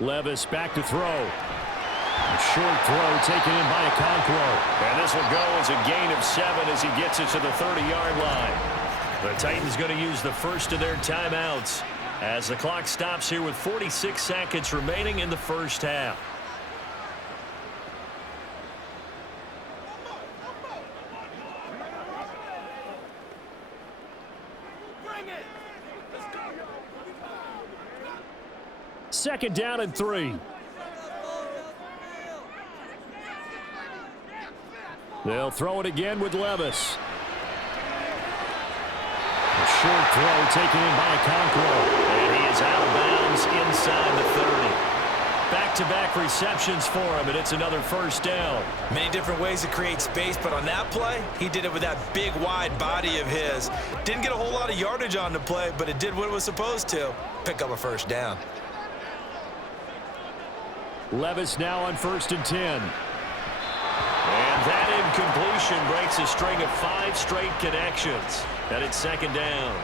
Levis back to throw. A short throw taken in by Okonkwo. And this will go as a gain of 7 as he gets it to the 30-yard line. The Titans going to use the first of their timeouts as the clock stops here with 46 seconds remaining in the first half. Second down and 3. They'll throw it again with Levis. A short throw taken in by Okonkwo. And he is out of bounds inside the 30. Back-to-back receptions for him, and it's another first down. Many different ways to create space, but on that play, he did it with that big, wide body of his. Didn't get a whole lot of yardage on the play, but it did what it was supposed to. Pick up a first down. Levis now on 1st and 10. And that incompletion breaks a string of 5 straight connections. And it's second down.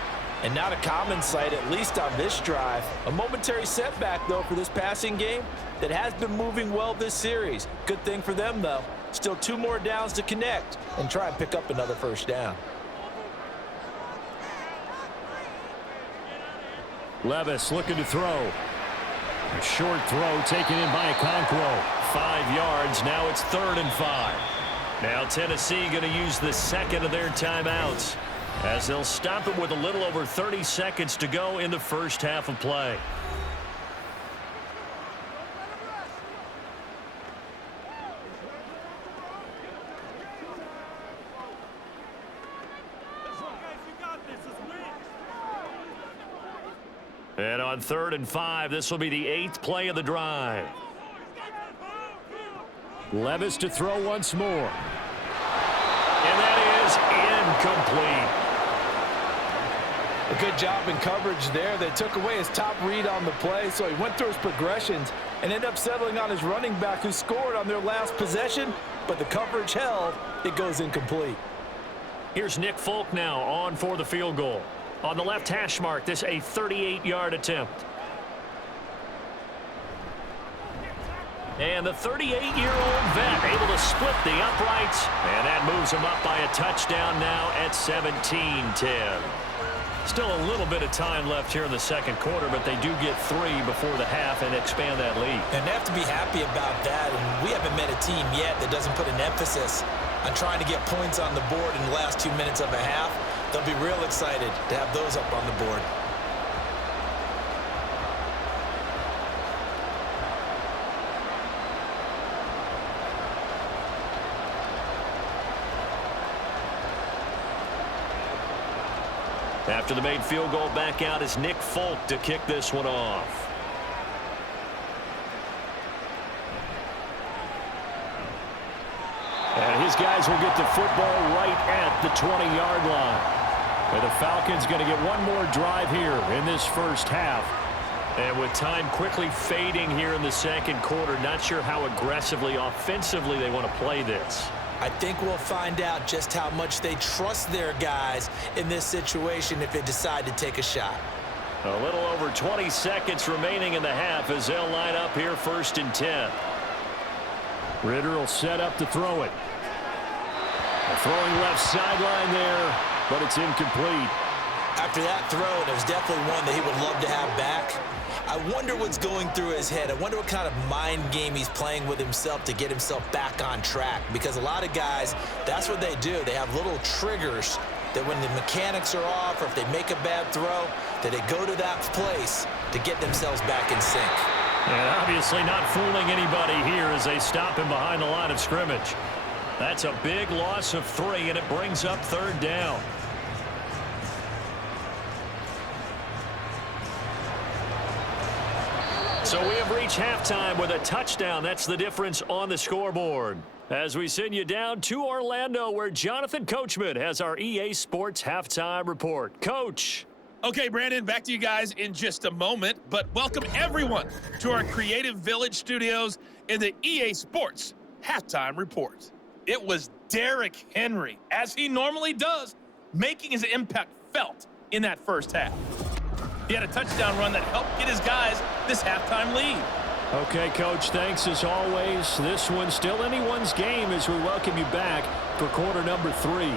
And not a common sight, at least on this drive. A momentary setback, though, for this passing game that has been moving well this series. Good thing for them, though. Still 2 more downs to connect and try and pick up another first down. Levis looking to throw. A short throw taken in by Okonkwo. 5 yards. Now it's 3rd and 5. Now Tennessee going to use the second of their timeouts as they'll stop it with a little over 30 seconds to go in the first half of play. And on 3rd and 5, this will be the 8th play of the drive. Levis to throw once more. And that is incomplete. A good job in coverage there. They took away his top read on the play, so he went through his progressions and ended up settling on his running back who scored on their last possession, but the coverage held. It goes incomplete. Here's Nick Folk now on for the field goal. On the left hash mark, this a 38-yard attempt. And the 38-year-old vet able to split the uprights, and that moves him up by a touchdown now at 17-10. Still a little bit of time left here in the second quarter, but they do get 3 before the half and expand that lead. And they have to be happy about that, and we haven't met a team yet that doesn't put an emphasis on trying to get points on the board in the last 2 minutes of a half. They'll be real excited to have those up on the board. After the made field goal, back out is Nick Folk to kick this one off. And his guys will get the football right at the 20-yard line. And the Falcons going to get one more drive here in this first half. And with time quickly fading here in the second quarter, not sure how aggressively, offensively they want to play this. I think we'll find out just how much they trust their guys in this situation if they decide to take a shot. A little over 20 seconds remaining in the half as they'll line up here 1st and 10. Ritter will set up to throw it. Throwing left sideline there, but it's incomplete. After that throw, it was definitely one that he would love to have back. I wonder what's going through his head. I wonder what kind of mind game he's playing with himself to get himself back on track. Because a lot of guys, that's what they do. They have little triggers that when the mechanics are off or if they make a bad throw, that they go to that place to get themselves back in sync. And obviously not fooling anybody here as they stop him behind the line of scrimmage. That's a big loss of 3, and it brings up 3rd down. So we have reached halftime with a touchdown. That's the difference on the scoreboard. As we send you down to Orlando, where Jonathan Coachman has our EA Sports halftime report. Coach. Okay, Brandon, back to you guys in just a moment, but welcome everyone to our Creative Village studios in the EA Sports halftime report. It was Derrick Henry, as he normally does, making his impact felt in that first half. He had a touchdown run that helped get his guys this halftime lead. Okay, Coach, thanks as always. This one's still anyone's game as we welcome you back for quarter number 3.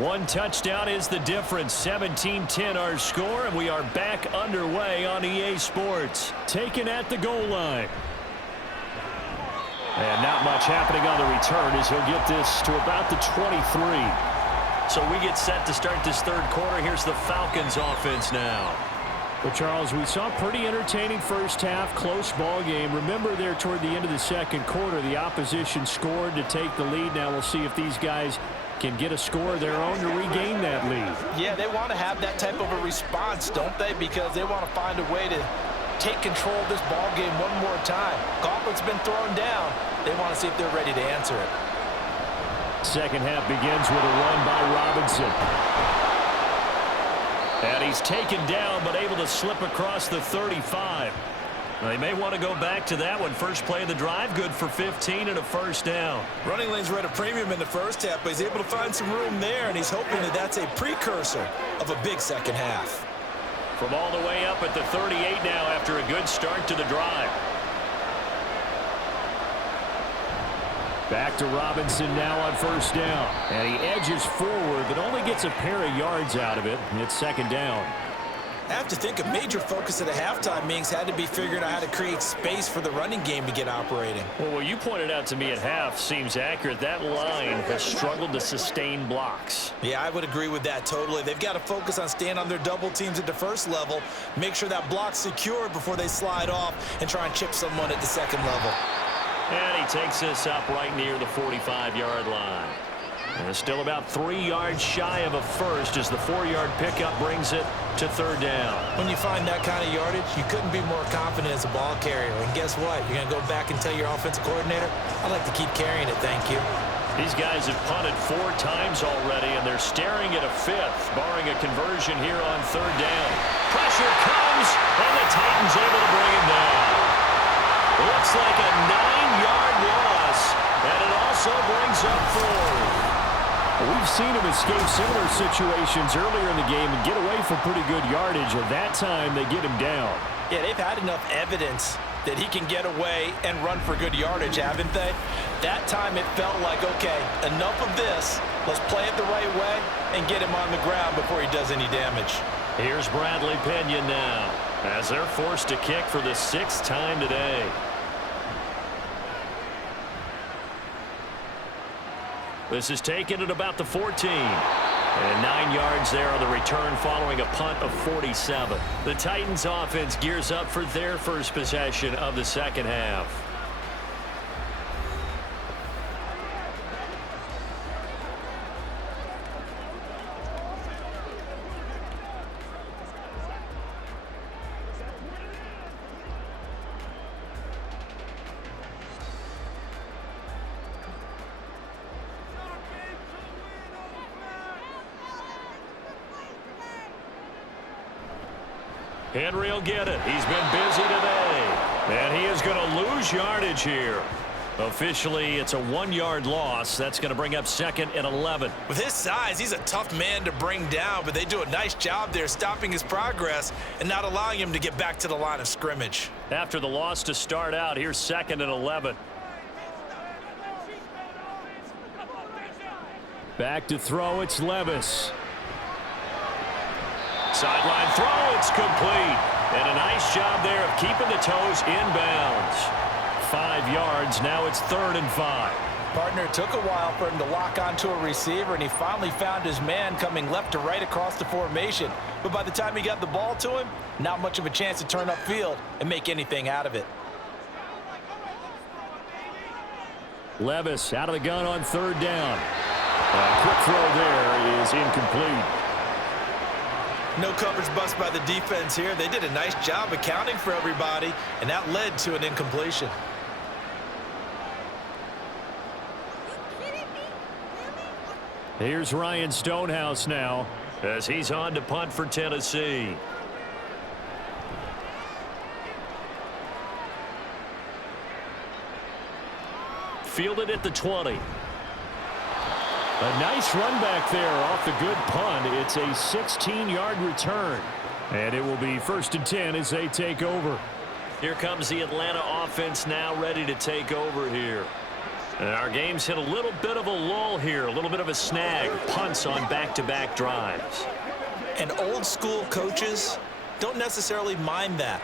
One touchdown is the difference. 17-10 our score, and we are back underway on EA Sports. Taken at the goal line. And not much happening on the return as he'll get this to about the 23. So we get set to start this third quarter. Here's the Falcons offense now. Well, Charles, we saw a pretty entertaining first half, close ball game. Remember there toward the end of the second quarter, the opposition scored to take the lead. Now we'll see if these guys can get a score of their own to regain that lead. Yeah, they want to have that type of a response, don't they? Because they want to find a way to take control of this ball game one more time. Gauntlet's been thrown down. They want to see if they're ready to answer it. Second half begins with a run by Robinson. And he's taken down, but able to slip across the 35. They may want to go back to that one. First play of the drive, good for 15 and a first down. Running lanes were at a premium in the first half, but he's able to find some room there, and he's hoping that that's a precursor of a big second half. From all the way up at the 38 now after a good start to the drive. Back to Robinson now on first down. And he edges forward, but only gets a pair of yards out of it. And it's second down. I have to think a major focus at the halftime meetings had to be figuring out how to create space for the running game to get operating. Well, what you pointed out to me at half seems accurate. That line has struggled to sustain blocks. Yeah, I would agree with that totally. They've got to focus on staying on their double teams at the first level, make sure that block's secure before they slide off and try and chip someone at the second level. And he takes this up right near the 45-yard line. And it's still about 3 yards shy of a first as the 4-yard pickup brings it to third down. When you find that kind of yardage, you couldn't be more confident as a ball carrier. And guess what? You're going to go back and tell your offensive coordinator, I'd like to keep carrying it, thank you. These guys have punted 4 times already, and they're staring at a 5th, barring a conversion here on third down. Pressure comes, and the Titans able to bring him down. Looks like a 9-yard loss, and it also brings up 4. We've seen him escape similar situations earlier in the game and get away from pretty good yardage, and that time they get him down. Yeah, they've had enough evidence that he can get away and run for good yardage, haven't they? That time it felt like, okay, enough of this. Let's play it the right way and get him on the ground before he does any damage. Here's Bradley Pinion now as they're forced to kick for the 6th time today. This is taken at about the 14. And 9 yards there on the return following a punt of 47. The Titans offense gears up for their first possession of the second half. Henry will get it. He's been busy today. And he is going to lose yardage here. Officially, it's a 1-yard loss. That's going to bring up 2nd and 11. With his size, he's a tough man to bring down, but they do a nice job there stopping his progress and not allowing him to get back to the line of scrimmage. After the loss to start out, here's 2nd and 11. Back to throw, it's Levis. Sideline throw, it's complete. And a nice job there of keeping the toes inbounds. 5 yards, now it's 3rd and 5. Partner, took a while for him to lock onto a receiver, and he finally found his man coming left to right across the formation. But by the time he got the ball to him, not much of a chance to turn upfield and make anything out of it. Levis out of the gun on 3rd down. A quick throw there is incomplete. No coverage bust by the defense here. They did a nice job accounting for everybody, and that led to an incompletion. Here's Ryan Stonehouse now as he's on to punt for Tennessee. Fielded at the 20. A nice run back there off the good punt. It's a 16-yard return. And it will be 1st and 10 as they take over. Here comes the Atlanta offense now ready to take over here. And our game's hit a little bit of a lull here, a little bit of a snag. Punts on back-to-back drives. And old school coaches don't necessarily mind that.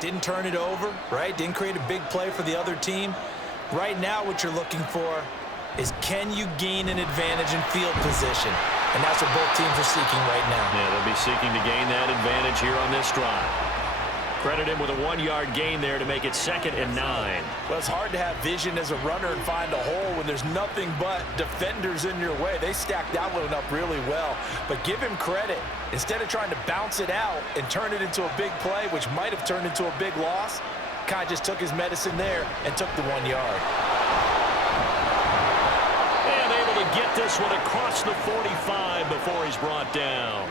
Didn't turn it over, right? Didn't create a big play for the other team. Right now what you're looking for is, can you gain an advantage in field position? And that's what both teams are seeking right now. Yeah, they'll be seeking to gain that advantage here on this drive. Credit him with a 1-yard gain there to make it 2nd and 9. Well, it's hard to have vision as a runner and find a hole when there's nothing but defenders in your way. They stacked that one up really well. But give him credit. Instead of trying to bounce it out and turn it into a big play, which might have turned into a big loss, kind of just took his medicine there and took the 1 yard. Get this one across the 45 before he's brought down.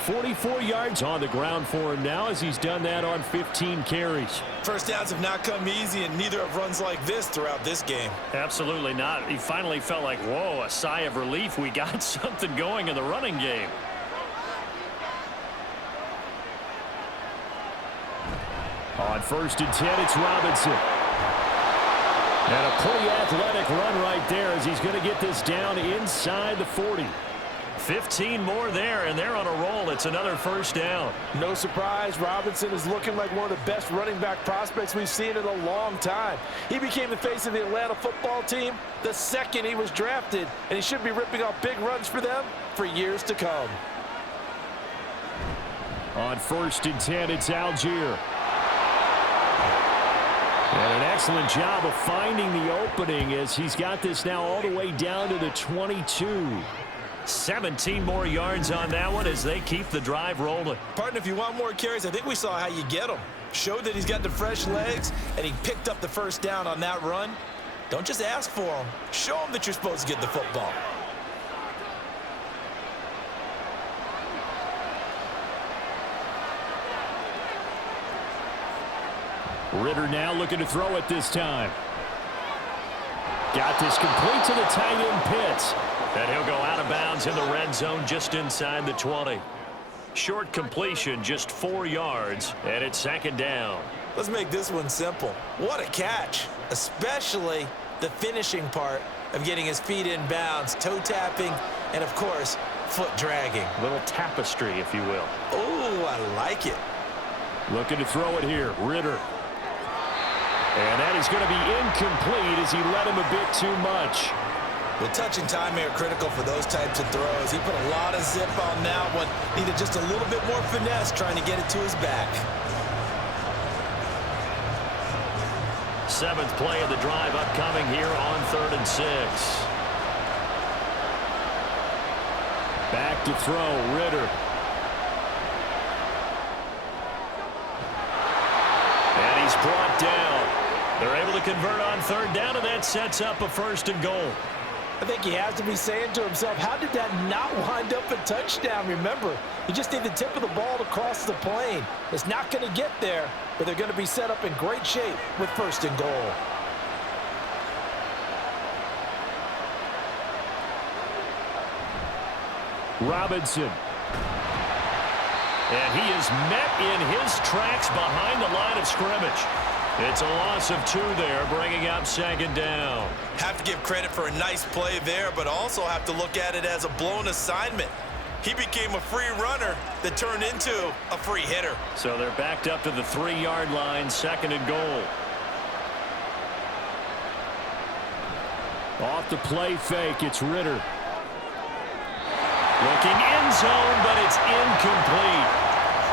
44 yards on the ground for him now as he's done that on 15 carries. First downs have not come easy, and neither have runs like this throughout this game. Absolutely not. He finally felt like, whoa, a sigh of relief. We got something going in the running game. On 1st and 10, it's Robinson. And a pretty athletic run right there as he's going to get this down inside the 40. 15 more there, and they're on a roll. It's another 1st down. No surprise, Robinson is looking like one of the best running back prospects we've seen in a long time. He became the face of the Atlanta football team the second he was drafted, and he should be ripping off big runs for them for years to come. On 1st and 10, it's Algier. And an excellent job of finding the opening as he's got this now all the way down to the 22. 17 more yards on that one as they keep the drive rolling. Partner, if you want more carries, I think we saw how you get them. Showed that he's got the fresh legs, and he picked up the 1st down on that run. Don't just ask for them. Show them that you're supposed to get the football. Ritter now looking to throw it this time. Got this complete to the tight end Pitts. And he'll go out of bounds in the red zone just inside the 20. Short completion, just 4 yards, and it's 2nd down. Let's make this one simple. What a catch, especially the finishing part of getting his feet in bounds, toe tapping, and of course, foot dragging. A little tapestry, if you will. Oh, I like it. Looking to throw it here, Ritter. And that is going to be incomplete as he led him a bit too much. Well, touch and timing are critical for those types of throws. He put a lot of zip on that one. Needed just a little bit more finesse trying to get it to his back. 7th play of the drive upcoming here on 3rd and 6. Back to throw, Ritter. And he's brought down. They're able to convert on 3rd down, and that sets up a 1st and goal. I think he has to be saying to himself, how did that not wind up a touchdown? Remember, you just need the tip of the ball to cross the plane. It's not going to get there, but they're going to be set up in great shape with 1st and goal. Robinson. And he is met in his tracks behind the line of scrimmage. It's a loss of 2 there, bringing up 2nd down. Have to give credit for a nice play there, but also have to look at it as a blown assignment. He became a free runner that turned into a free hitter. So they're backed up to the 3-yard line, 2nd and goal. Off the play fake, it's Ritter. Looking end zone, but it's incomplete.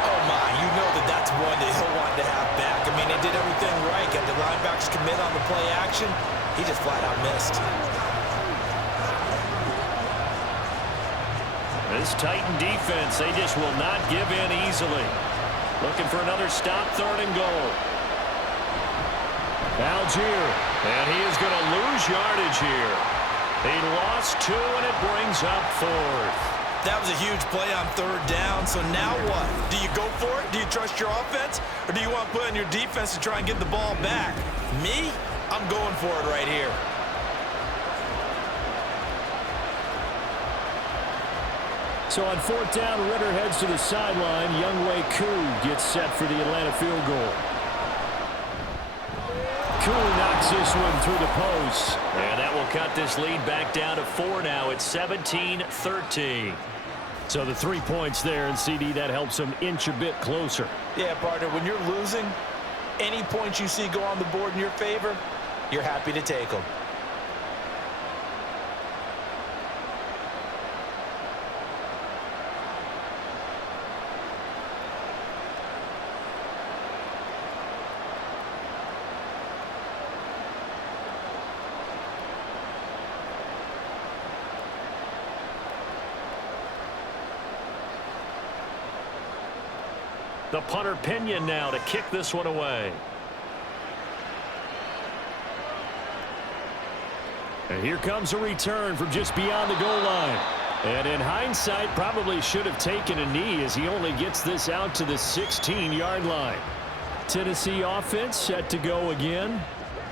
Oh, my, you know that's one that he'll want to have back. I mean, they did everything right. Got the linebackers commit on the play action. He just flat out missed. This Titan defense, they just will not give in easily. Looking for another stop, 3rd and goal. Algier, and he is going to lose yardage here. He lost 2, and it brings up 4th. That was a huge play on 3rd down, so now what? Do you go for it? Do you trust your offense? Or do you want to put on your defense to try and get the ball back? Me? I'm going for it right here. So on 4th down, Ritter heads to the sideline. Younghoe Koo gets set for the Atlanta field goal. Koo knocks this one through the post. And that will cut this lead back down to 4 now. It's 17-13. So the 3 points there, and CD, that helps them inch a bit closer. Yeah, partner, when you're losing, any points you see go on the board in your favor, you're happy to take them. The punter Pinion now to kick this one away. And here comes a return from just beyond the goal line. And in hindsight, probably should have taken a knee as he only gets this out to the 16-yard line. Tennessee offense set to go again.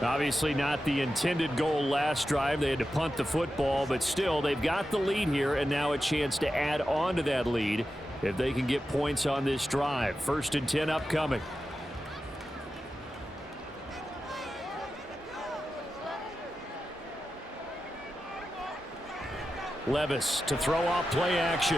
Obviously not the intended goal last drive. They had to punt the football, but still they've got the lead here and now a chance to add on to that lead if they can get points on this drive. 1st and 10 upcoming. Levis to throw off play action.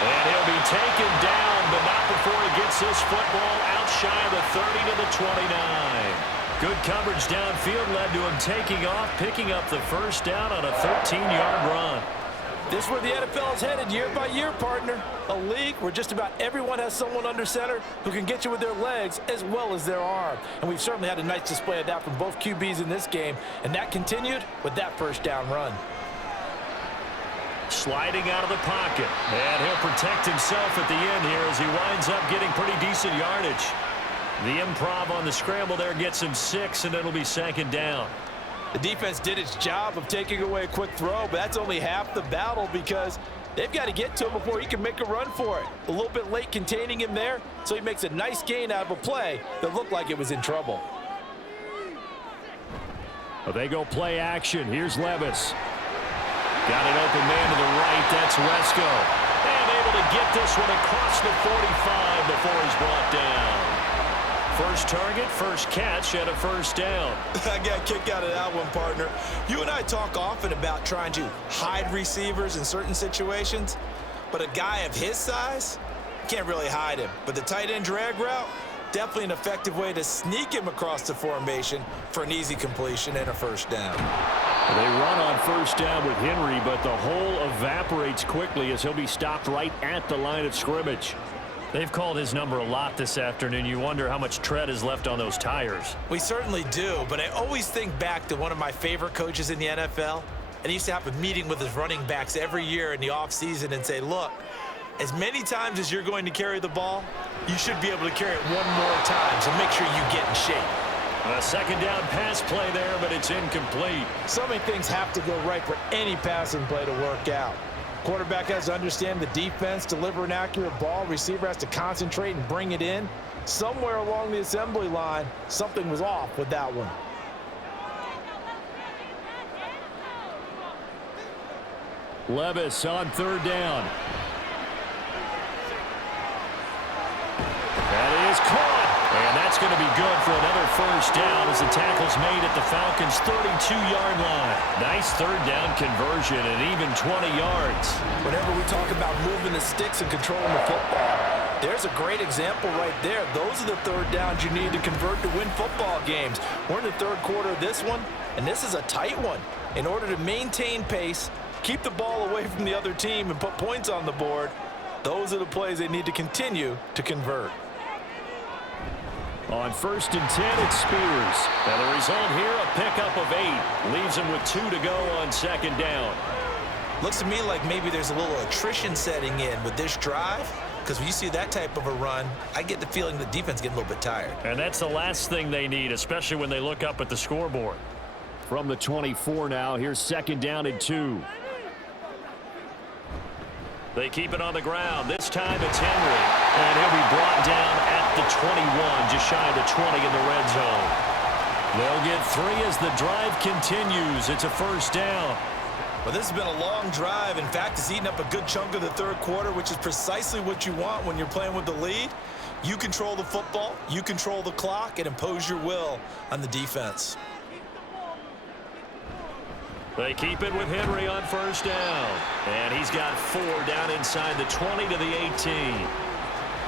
And he'll be taken down, but not before he gets this football out shy of the 30 to the 29. Good coverage downfield led to him taking off, picking up the 1st down on a 13-yard run. This is where the NFL is headed year by year, partner. A league where just about everyone has someone under center who can get you with their legs as well as their arm. And we've certainly had a nice display of that from both QBs in this game. And that continued with that 1st down run. Sliding out of the pocket. And he'll protect himself at the end here as he winds up getting pretty decent yardage. The improv on the scramble there gets him 6, and it'll be 2nd down. The defense did its job of taking away a quick throw, but that's only half the battle because they've got to get to him before he can make a run for it. A little bit late containing him there, so he makes a nice gain out of a play that looked like it was in trouble. Well, they go play action. Here's Levis. Got an open man to the right. That's Wesco. And able to get this one across the 45 before he's brought down. First target, first catch, and a 1st down. I got a kick out of that one, partner. You and I talk often about trying to hide receivers in certain situations, but a guy of his size, can't really hide him. But the tight end drag route, definitely an effective way to sneak him across the formation for an easy completion and a first down. They run on first down with Henry, but the hole evaporates quickly as he'll be stopped right at the line of scrimmage. They've called his number a lot this afternoon. You wonder how much tread is left on those tires. We certainly do, but I always think back to one of my favorite coaches in the NFL, and he used to have a meeting with his running backs every year in the offseason and say, look, as many times as you're going to carry the ball, you should be able to carry it one more time, so make sure you get in shape. A second down pass play there, but it's incomplete. So many things have to go right for any passing play to work out. Quarterback has to understand the defense, deliver an accurate ball. Receiver has to concentrate and bring it in. Somewhere along the assembly line, something was off with that one. Levis on third down. That is caught. And that's going to be good for another first down as the tackle's made at the Falcons' 32-yard line. Nice third down conversion and even 20 yards. Whenever we talk about moving the sticks and controlling the football, there's a great example right there. Those are the third downs you need to convert to win football games. We're in the third quarter of this one, and this is a tight one. In order to maintain pace, keep the ball away from the other team, and put points on the board, those are the plays they need to continue to convert. On 1st and 10, it's Spears. And the result here, a pickup of 8. Leaves him with 2 to go on second down. Looks to me like maybe there's a little attrition setting in with this drive, because when you see that type of a run, I get the feeling the defense getting a little bit tired. And that's the last thing they need, especially when they look up at the scoreboard. From the 24 now, here's second down and 2. They keep it on the ground. This time it's Henry. And he'll be brought down at the 21, just shy of the 20 in the red zone. They'll get 3 as the drive continues. It's a first down. Well, this has been a long drive. In fact, it's eaten up a good chunk of the third quarter, which is precisely what you want when you're playing with the lead. You control the football, you control the clock, and impose your will on the defense. They keep it with Henry on first down. And he's got 4 down inside the 20 to the 18.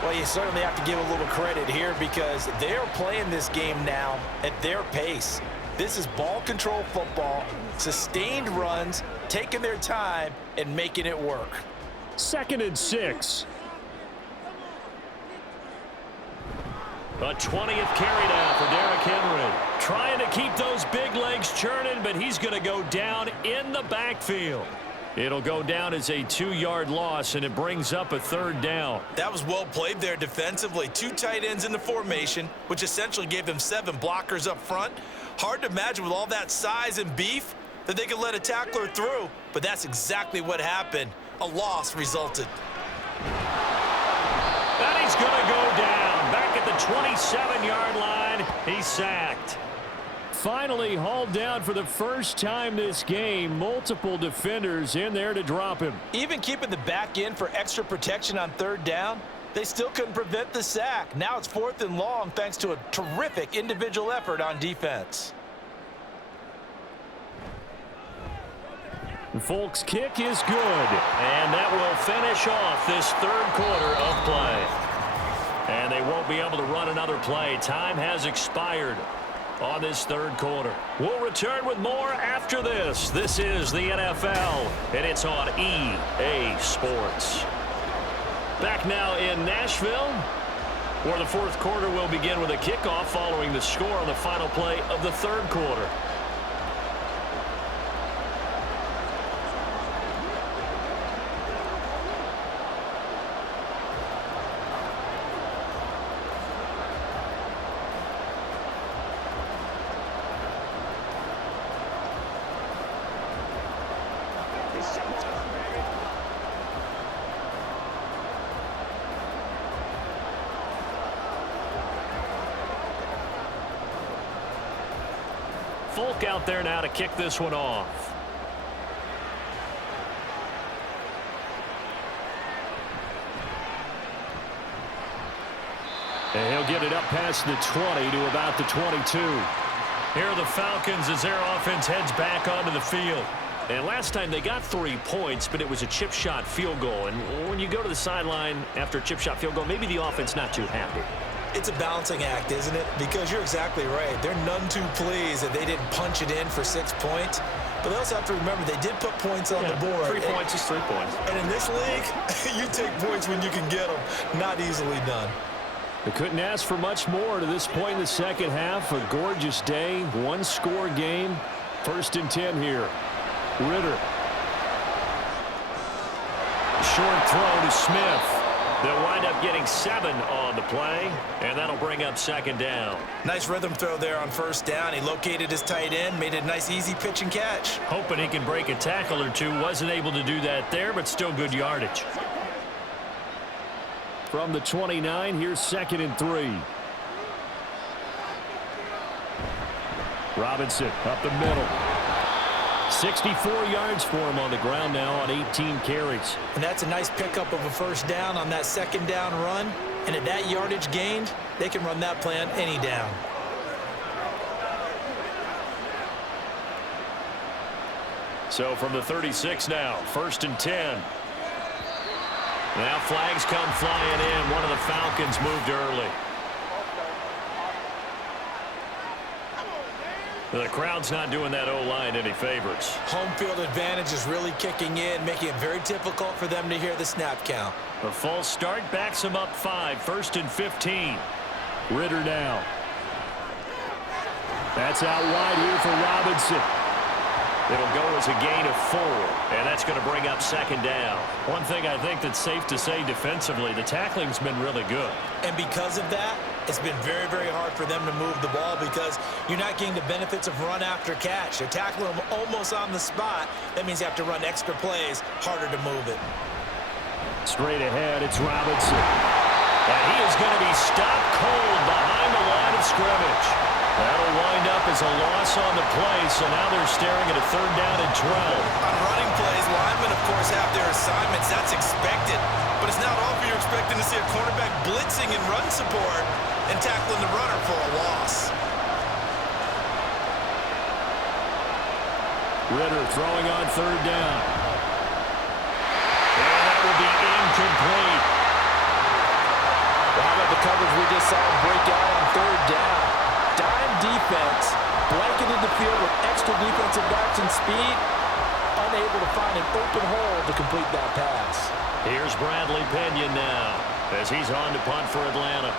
Well, you certainly have to give a little credit here because they're playing this game now at their pace. This is ball control football, sustained runs, taking their time and making it work. 2nd and 6. A 20th carry down for Derrick Henry. Trying to keep those big legs churning, but he's going to go down in the backfield. It'll go down as a 2-yard loss, and it brings up a third down. That was well played there defensively. 2 tight ends in the formation, which essentially gave them 7 blockers up front. Hard to imagine with all that size and beef that they could let a tackler through, but that's exactly what happened. A loss resulted. And he's going to go down. Back at the 27-yard line, he's sacked. Finally hauled down for the first time this game. Multiple defenders in there to drop him. Even keeping the back end for extra protection on third down, they still couldn't prevent the sack. Now it's 4th and long thanks to a terrific individual effort on defense. Folk's kick is good, and that will finish off this third quarter of play. And they won't be able to run another play. Time has expired on this third quarter. We'll return with more after this. This is the NFL, and it's on EA Sports. Back now in Nashville, where the fourth quarter will begin with a kickoff following the score on the final play of the third quarter. Folk out there now to kick this one off. And he'll get it up past the 20 to about the 22. Here are the Falcons as their offense heads back onto the field. And last time they got 3 points, but it was a chip shot field goal. And when you go to the sideline after a chip shot field goal, maybe the offense not too happy. It's a balancing act, isn't it? Because you're exactly right. They're none too pleased that they didn't punch it in for 6 points. But they also have to remember they did put points on the board. 3 points is 3 points. And in this league, you take points when you can get them. Not easily done. They couldn't ask for much more to this point in the second half. A gorgeous day, one-score game. 1st and 10 here. Ritter. Short throw to Smith. They'll wind up getting 7 on the play, and that'll bring up 2nd down. Nice rhythm throw there on 1st down. He located his tight end, made it a nice, easy pitch and catch. Hoping he can break a tackle or two. Wasn't able to do that there, but still good yardage. From the 29, here's 2nd and 3. Robinson up the middle. 64 yards for him on the ground now on 18 carries. And that's a nice pickup of a 1st down on that 2nd down run. And at that yardage gained, they can run that play on any down. So from the 36 now, 1st and 10. Now flags come flying in. One of the Falcons moved early. The crowd's not doing that O-line any favors. Home field advantage is really kicking in, making it very difficult for them to hear the snap count. A false start backs them up 5. 1st and 15. Ritter now. That's out wide here for Robinson. It'll go as a gain of 4, and that's going to bring up 2nd down. One thing I think that's safe to say defensively, the tackling's been really good. And because of that, it's been very, very hard for them to move the ball because you're not getting the benefits of run after catch. They're tackling them almost on the spot. That means you have to run extra plays, harder to move it. Straight ahead, it's Robinson. And he is going to be stopped cold behind the line of scrimmage. That'll wind up as a loss on the play, so now they're staring at a 3rd down and 12. On running plays, linemen, of course, have their assignments. That's expected. But it's not often you're expecting to see a cornerback blitzing in run support and tackling the runner for a loss. Ritter throwing on 3rd down. And that will be incomplete. How about the coverage we just saw him break out on 3rd down? Dime defense, blanketed the field with extra defensive backs and speed, unable to find an open hole to complete that pass. Here's Bradley Pinion now as he's on to punt for Atlanta.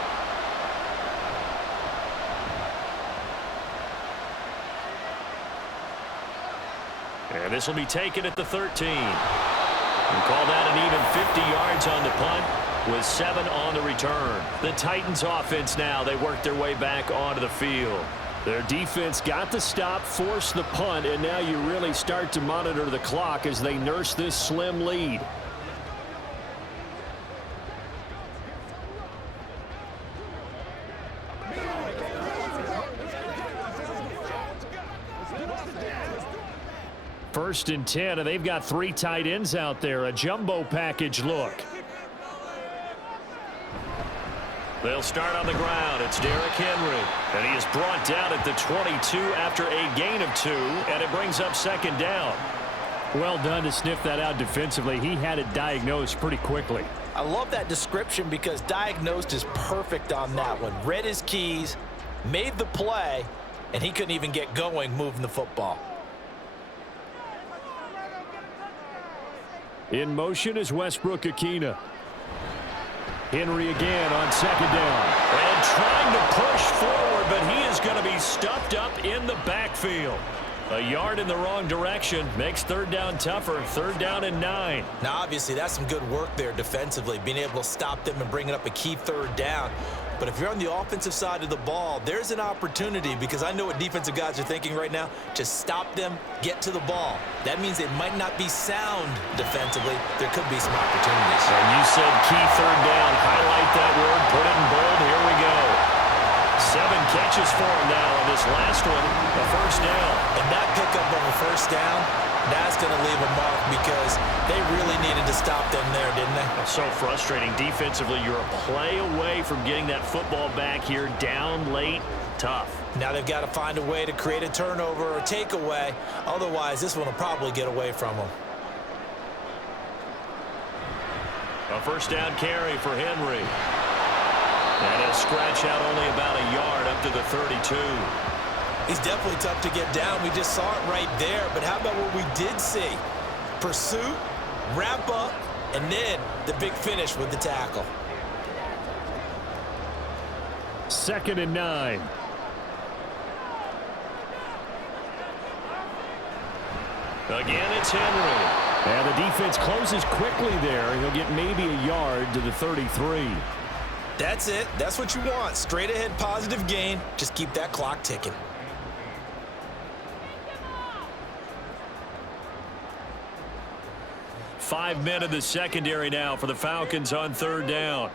And this will be taken at the 13. And call that an even 50 yards on the punt with 7 on the return. The Titans offense now, they work their way back onto the field. Their defense got the stop, forced the punt, and now you really start to monitor the clock as they nurse this slim lead. First and 10, and they've got 3 tight ends out there. A jumbo package look. They'll start on the ground. It's Derrick Henry. And he is brought down at the 22 after a gain of 2, and it brings up 2nd down. Well done to sniff that out defensively. He had it diagnosed pretty quickly. I love that description because diagnosed is perfect on that one. Read his keys, made the play, and he couldn't even get going moving the football. In motion is Westbrook Akina. Henry again on 2nd down. And trying to push forward, but he is going to be stuffed up in the backfield. A yard in the wrong direction makes 3rd down tougher. 3rd down and 9. Now, obviously, that's some good work there defensively, being able to stop them and bringing up a key 3rd down. But if you're on the offensive side of the ball, there's an opportunity because I know what defensive guys are thinking right now. Just stop them, get to the ball. That means they might not be sound defensively. There could be some opportunities. And you said key 3rd down. Highlight that word. Put it in bold. Here we go. 7 catches for him now on this last one. A 1st down. And that pickup of a 1st down, that's going to leave a mark because they really needed to stop them there, didn't they? That's so frustrating. Defensively, you're a play away from getting that football back here. Down late. Tough. Now they've got to find a way to create a turnover or takeaway. Otherwise, this one will probably get away from them. A 1st down carry for Henry. And he'll scratch out only about a yard up to the 32. He's definitely tough to get down. We just saw it right there. But how about what we did see? Pursuit, wrap up, and then the big finish with the tackle. 2nd and 9. Again, it's Henry. And the defense closes quickly there. He'll get maybe a yard to the 33. That's it. That's what you want. Straight ahead positive gain. Just keep that clock ticking. Five men in the secondary now for the Falcons on 3rd down.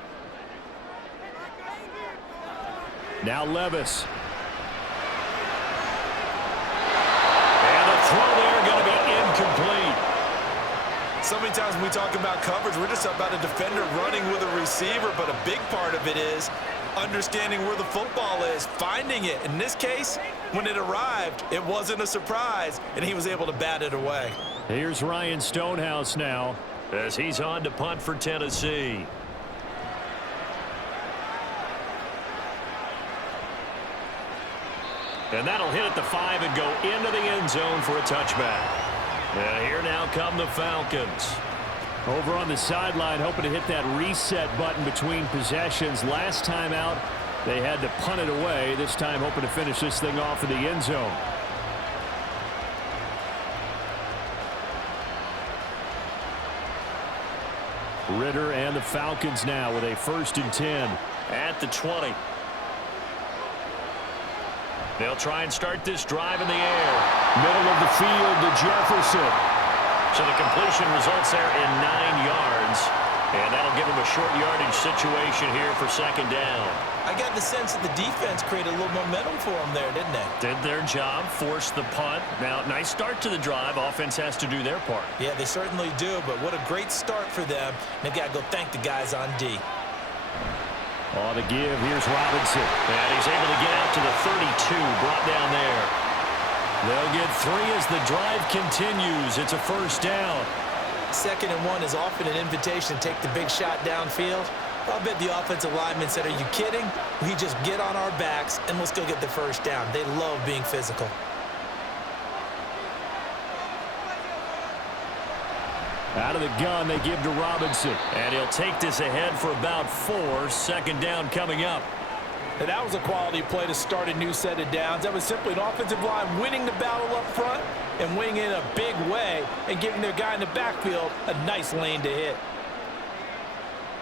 Now Levis. And the throw there going to be incomplete. So many times when we talk about coverage, we're just about a defender running with a receiver, but a big part of it is understanding where the football is, finding it. In this case, when it arrived, it wasn't a surprise, and he was able to bat it away. Here's Ryan Stonehouse now as he's on to punt for Tennessee. And that'll hit at the 5 and go into the end zone for a touchback. And here now come the Falcons. Over on the sideline, hoping to hit that reset button between possessions. Last time out, they had to punt it away. This time hoping to finish this thing off in the end zone. Ritter and the Falcons now with a 1st and 10 at the 20. They'll try and start this drive in the air. Middle of the field to Jefferson. So the completion results there in 9 yards. And that'll give him a short yardage situation here for 2nd down. I got the sense that the defense created a little momentum for them there, didn't they? Did their job, forced the punt. Now, nice start to the drive. Offense has to do their part. Yeah, they certainly do, but what a great start for them. They've got to go thank the guys on D. On the give, here's Robinson. And he's able to get out to the 32, brought down there. They'll get 3 as the drive continues. It's a 1st down. 2nd and 1 is often an invitation to take the big shot downfield. I bet the offensive lineman said, are you kidding? We just get on our backs and we'll still get the 1st down. They love being physical. Out of the gun, they give to Robinson. And he'll take this ahead for about 4. 2nd down coming up. And that was a quality play to start a new set of downs. That was simply an offensive line winning the battle up front and winning in a big way and giving their guy in the backfield a nice lane to hit.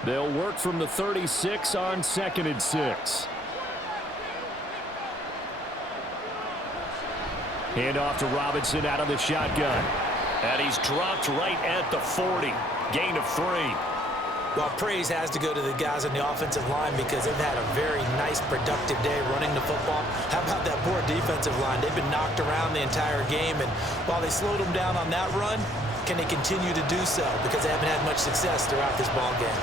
They'll work from the 36 on 2nd and 6. Hand off to Robinson out of the shotgun. And he's dropped right at the 40. Gain of 3. Well, praise has to go to the guys on the offensive line because they've had a very nice, productive day running the football. How about that poor defensive line? They've been knocked around the entire game, and while they slowed them down on that run, can they continue to do so? Because they haven't had much success throughout this ball game.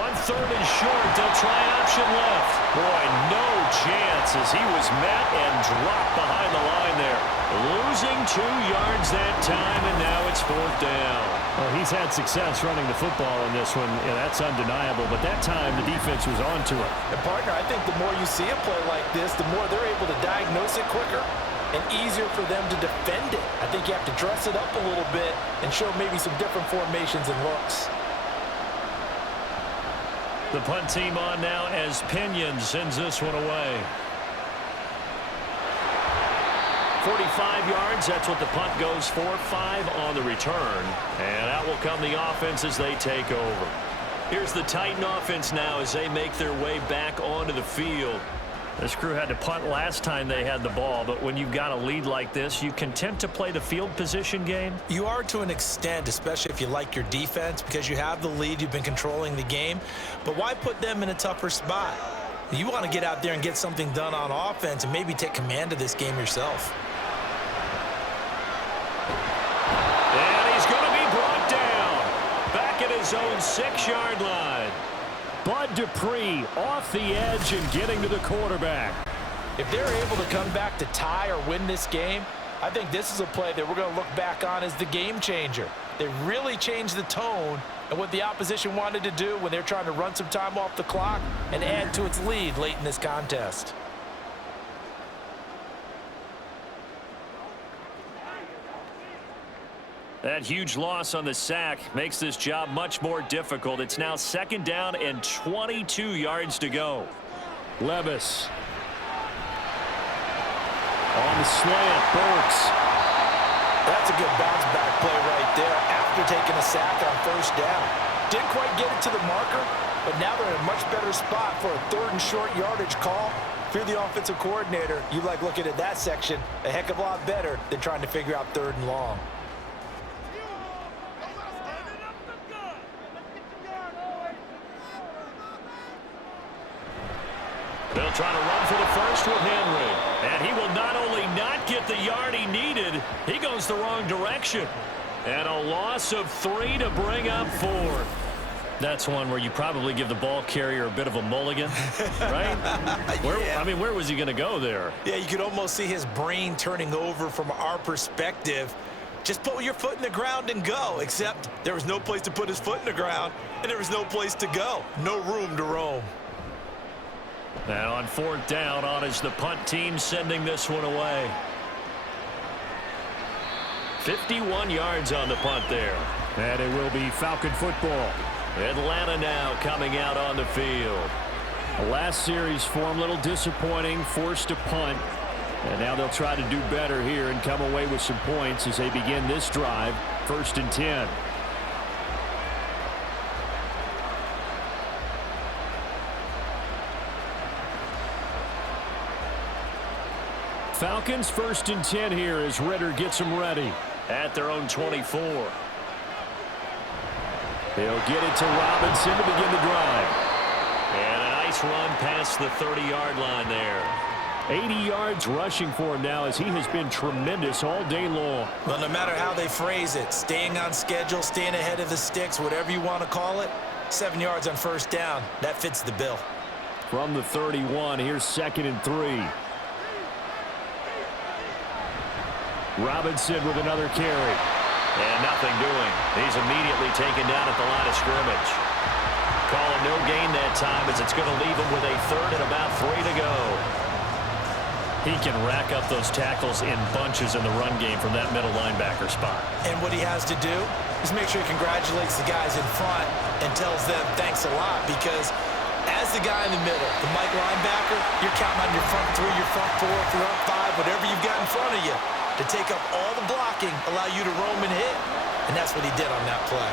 On 3rd and short, they'll try option left. Boy, no chance as he was met and dropped behind the line there. Losing 2 yards that time, and now it's 4th down. Well, he's had success running the football in this one. Yeah, that's undeniable, but that time the defense was on to it. And, partner, I think the more you see a play like this, the more they're able to diagnose it quicker and easier for them to defend it. I think you have to dress it up a little bit and show maybe some different formations and looks. The punt team on now as Pinion sends this one away. 45 yards, that's what the punt goes for. 5 on the return. And out will come the offense as they take over. Here's the Titan offense now as they make their way back onto the field. This crew had to punt last time they had the ball, but when you've got a lead like this, you content to play the field position game? You are to an extent, especially if you like your defense, because you have the lead, you've been controlling the game. But why put them in a tougher spot? You want to get out there and get something done on offense and maybe take command of this game yourself. And he's going to be brought down. Back at his own 6-yard line. Bud Dupree off the edge and getting to the quarterback. If they're able to come back to tie or win this game, I think this is a play that we're going to look back on as the game changer. They really changed the tone and what the opposition wanted to do when they're trying to run some time off the clock and add to its lead late in this contest. That huge loss on the sack makes this job much more difficult. It's now 2nd down and 22 yards to go. Levis. On the slant, Burks. That's a good bounce back play right there after taking a sack on 1st down. Didn't quite get it to the marker, but now they're in a much better spot for a 3rd and short yardage call. If you're the offensive coordinator, you like looking at that section a heck of a lot better than trying to figure out 3rd and long. They'll try to run for the first with Henry. And he will not only not get the yard he needed, he goes the wrong direction. And a loss of 3 to bring up 4. That's one where you probably give the ball carrier a bit of a mulligan, right? Yeah. I mean, where was he going to go there? Yeah, you could almost see his brain turning over from our perspective. Just put your foot in the ground and go, except there was no place to put his foot in the ground, and there was no place to go. No room to roam. Now on 4th down, on is the punt team sending this one away. 51 yards on the punt there. And it will be Falcon football. Atlanta now coming out on the field. The last series for him, a little disappointing, forced to punt. And now they'll try to do better here and come away with some points as they begin this drive. 1st and 10. Falcons 1st and 10 here as Ritter gets them ready. At their own 24. They'll get it to Robinson to begin the drive. And a nice run past the 30-yard line there. 80 yards rushing for him now as he has been tremendous all day long. Well, no matter how they phrase it, staying on schedule, staying ahead of the sticks, whatever you want to call it, 7 yards on 1st down, that fits the bill. From the 31, here's 2nd and 3. Robinson with another carry. And nothing doing. He's immediately taken down at the line of scrimmage. Calling no gain that time as it's going to leave him with a 3rd and about 3 to go. He can rack up those tackles in bunches in the run game from that middle linebacker spot. And what he has to do is make sure he congratulates the guys in front and tells them thanks a lot, because as the guy in the middle, the Mike linebacker, you're counting on your front 3, your front 4, front 5, whatever you've got in front of you to take up all the blocking, allow you to roam and hit. And that's what he did on that play.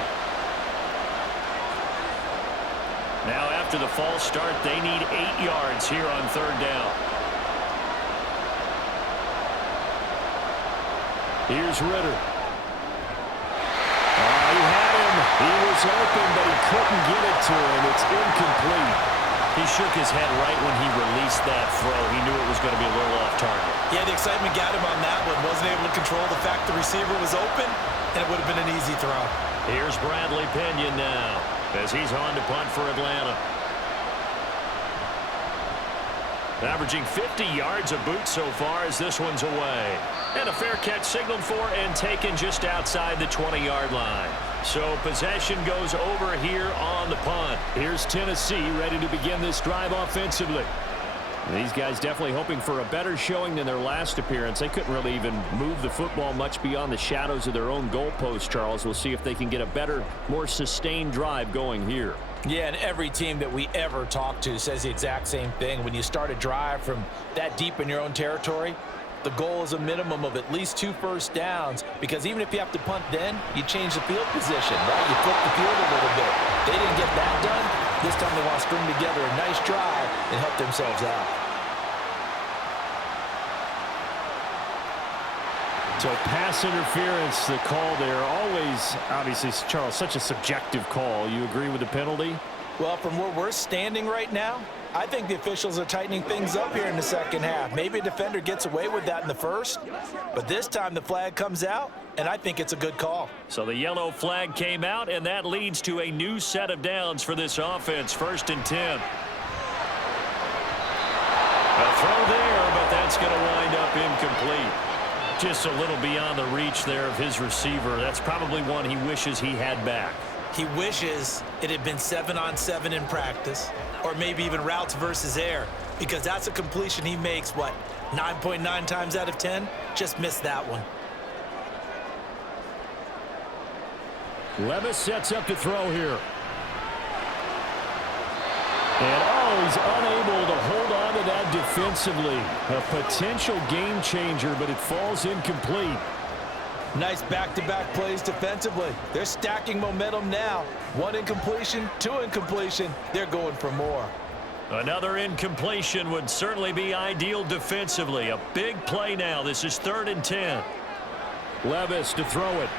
Now after the false start, they need 8 yards here on 3rd down. Here's Ritter. He had him. He was open, but he couldn't get it to him. It's incomplete. He shook his head right when he released that throw. He knew it was going to be a little off target. Yeah, the excitement got him on that one. Wasn't able to control the fact the receiver was open, and it would have been an easy throw. Here's Bradley Pinion now as he's on to punt for Atlanta. Averaging 50 yards a boot so far as this one's away. And a fair catch signaled for and taken just outside the 20-yard line. So possession goes over here on the punt. Here's Tennessee ready to begin this drive offensively. These guys definitely hoping for a better showing than their last appearance. They couldn't really even move the football much beyond the shadows of their own goalpost, Charles. We'll see if they can get a better, more sustained drive going here. Yeah, and every team that we ever talk to says the exact same thing. When you start a drive from that deep in your own territory, the goal is a minimum of at least 2 first downs, because even if you have to punt then, you change the field position, right? You flip the field a little bit. They didn't get that done. This time they want to string together a nice drive and help themselves out. So pass interference, the call there. Always, obviously, Charles, such a subjective call. You agree with the penalty? Well, from where we're standing right now, I think the officials are tightening things up here in the second half. Maybe a defender gets away with that in the first, but this time the flag comes out, and I think it's a good call. So the yellow flag came out, and that leads to a new set of downs for this offense. 1st and 10. A throw there, but that's going to wind up incomplete. Just a little beyond the reach there of his receiver. That's probably one he wishes he had back. He wishes it had been 7-on-7 in practice, or maybe even routes versus air, because that's a completion he makes, 9.9 times out of 10? Just missed that one. Levis sets up to throw here. And, he's unable to hold on to that defensively. A potential game changer, but it falls incomplete. Nice back-to-back plays defensively. They're stacking momentum now. 1 incompletion, 2 incompletion. They're going for more. Another incompletion would certainly be ideal defensively. A big play now. This is 3rd and 10. Levis to throw it.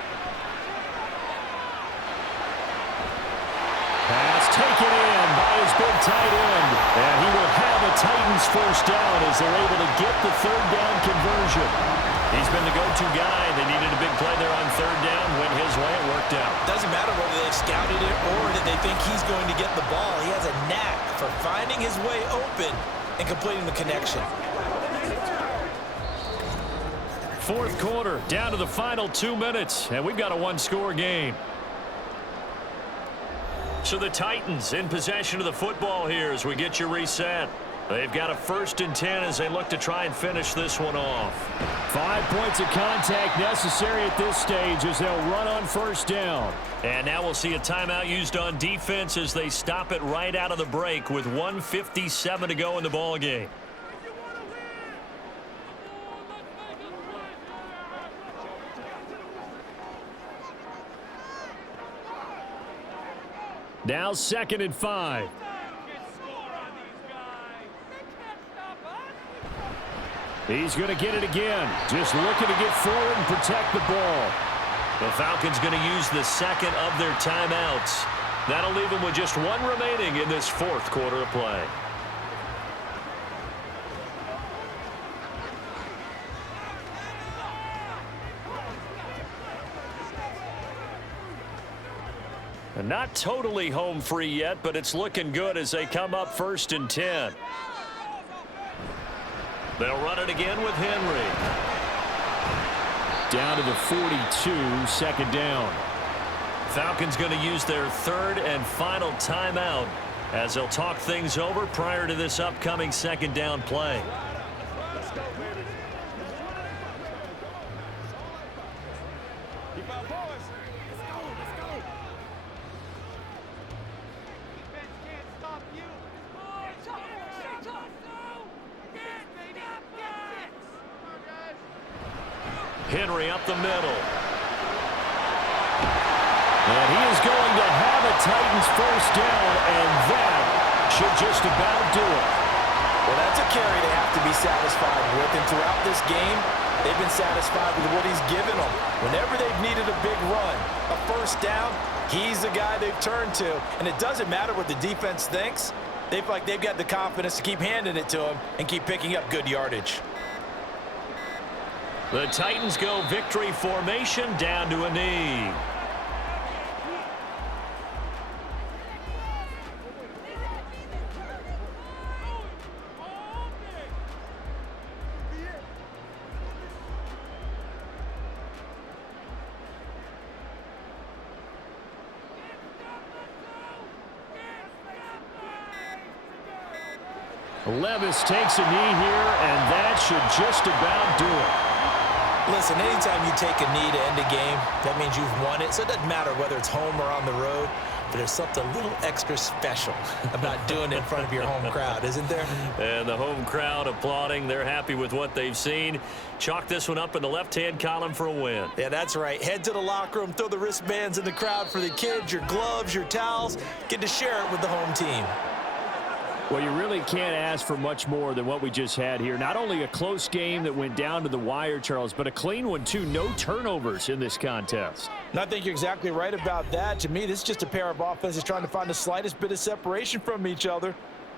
Pass taken in by his big tight end. And he will have a Titans first down as they're able to get the 3rd down conversion. He's been the go-to guy. They needed a big play there on 3rd down. Went his way. It worked out. Doesn't matter whether they've scouted it or that they think he's going to get the ball. He has a knack for finding his way open and completing the connection. 4th quarter, down to the final 2 minutes, and we've got a 1-score game. So the Titans in possession of the football here as we get you reset. They've got a 1st and 10 as they look to try and finish this one off. 5 points of contact necessary at this stage as they'll run on 1st down. And now we'll see a timeout used on defense as they stop it right out of the break with 1:57 to go in the ball game. Now 2nd and 5. He's going to get it again. Just looking to get forward and protect the ball. The Falcons going to use the 2nd of their timeouts. That'll leave them with just 1 remaining in this 4th quarter of play. And not totally home free yet, but it's looking good as they come up 1st and 10. They'll run it again with Henry. Down to the 42, 2nd down. Falcons going to use their 3rd and final timeout as they'll talk things over prior to this upcoming 2nd down play. Henry up the middle. And he is going to have a Titans first down, and that should just about do it. Well, that's a carry they have to be satisfied with, and throughout this game, they've been satisfied with what he's given them. Whenever they've needed a big run, a 1st down, he's the guy they've turned to. And it doesn't matter what the defense thinks. They've got the confidence to keep handing it to him and keep picking up good yardage. The Titans go victory formation down to a knee. Levis takes a knee here, and that should just about do it. Listen, anytime you take a knee to end a game, that means you've won it. So it doesn't matter whether it's home or on the road, but there's something a little extra special about doing it in front of your home crowd, isn't there? And the home crowd applauding. They're happy with what they've seen. Chalk this one up in the left-hand column for a win. Yeah, that's right. Head to the locker room, throw the wristbands in the crowd for the kids, your gloves, your towels. Get to share it with the home team. Well, you really can't ask for much more than what we just had here. Not only a close game that went down to the wire, Charles, but a clean one, too. No turnovers in this contest. And I think you're exactly right about that. To me, this is just a pair of offenses trying to find the slightest bit of separation from each other.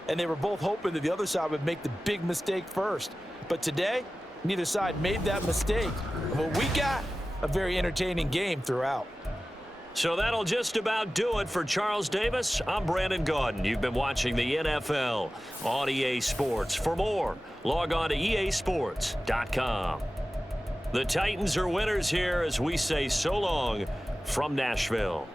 And they were both hoping that the other side would make the big mistake first. But today, neither side made that mistake. And what we got, a very entertaining game throughout. So that'll just about do it for Charles Davis. I'm Brandon Gaudin. You've been watching the NFL on EA Sports. For more, log on to easports.com. The Titans are winners here as we say so long from Nashville.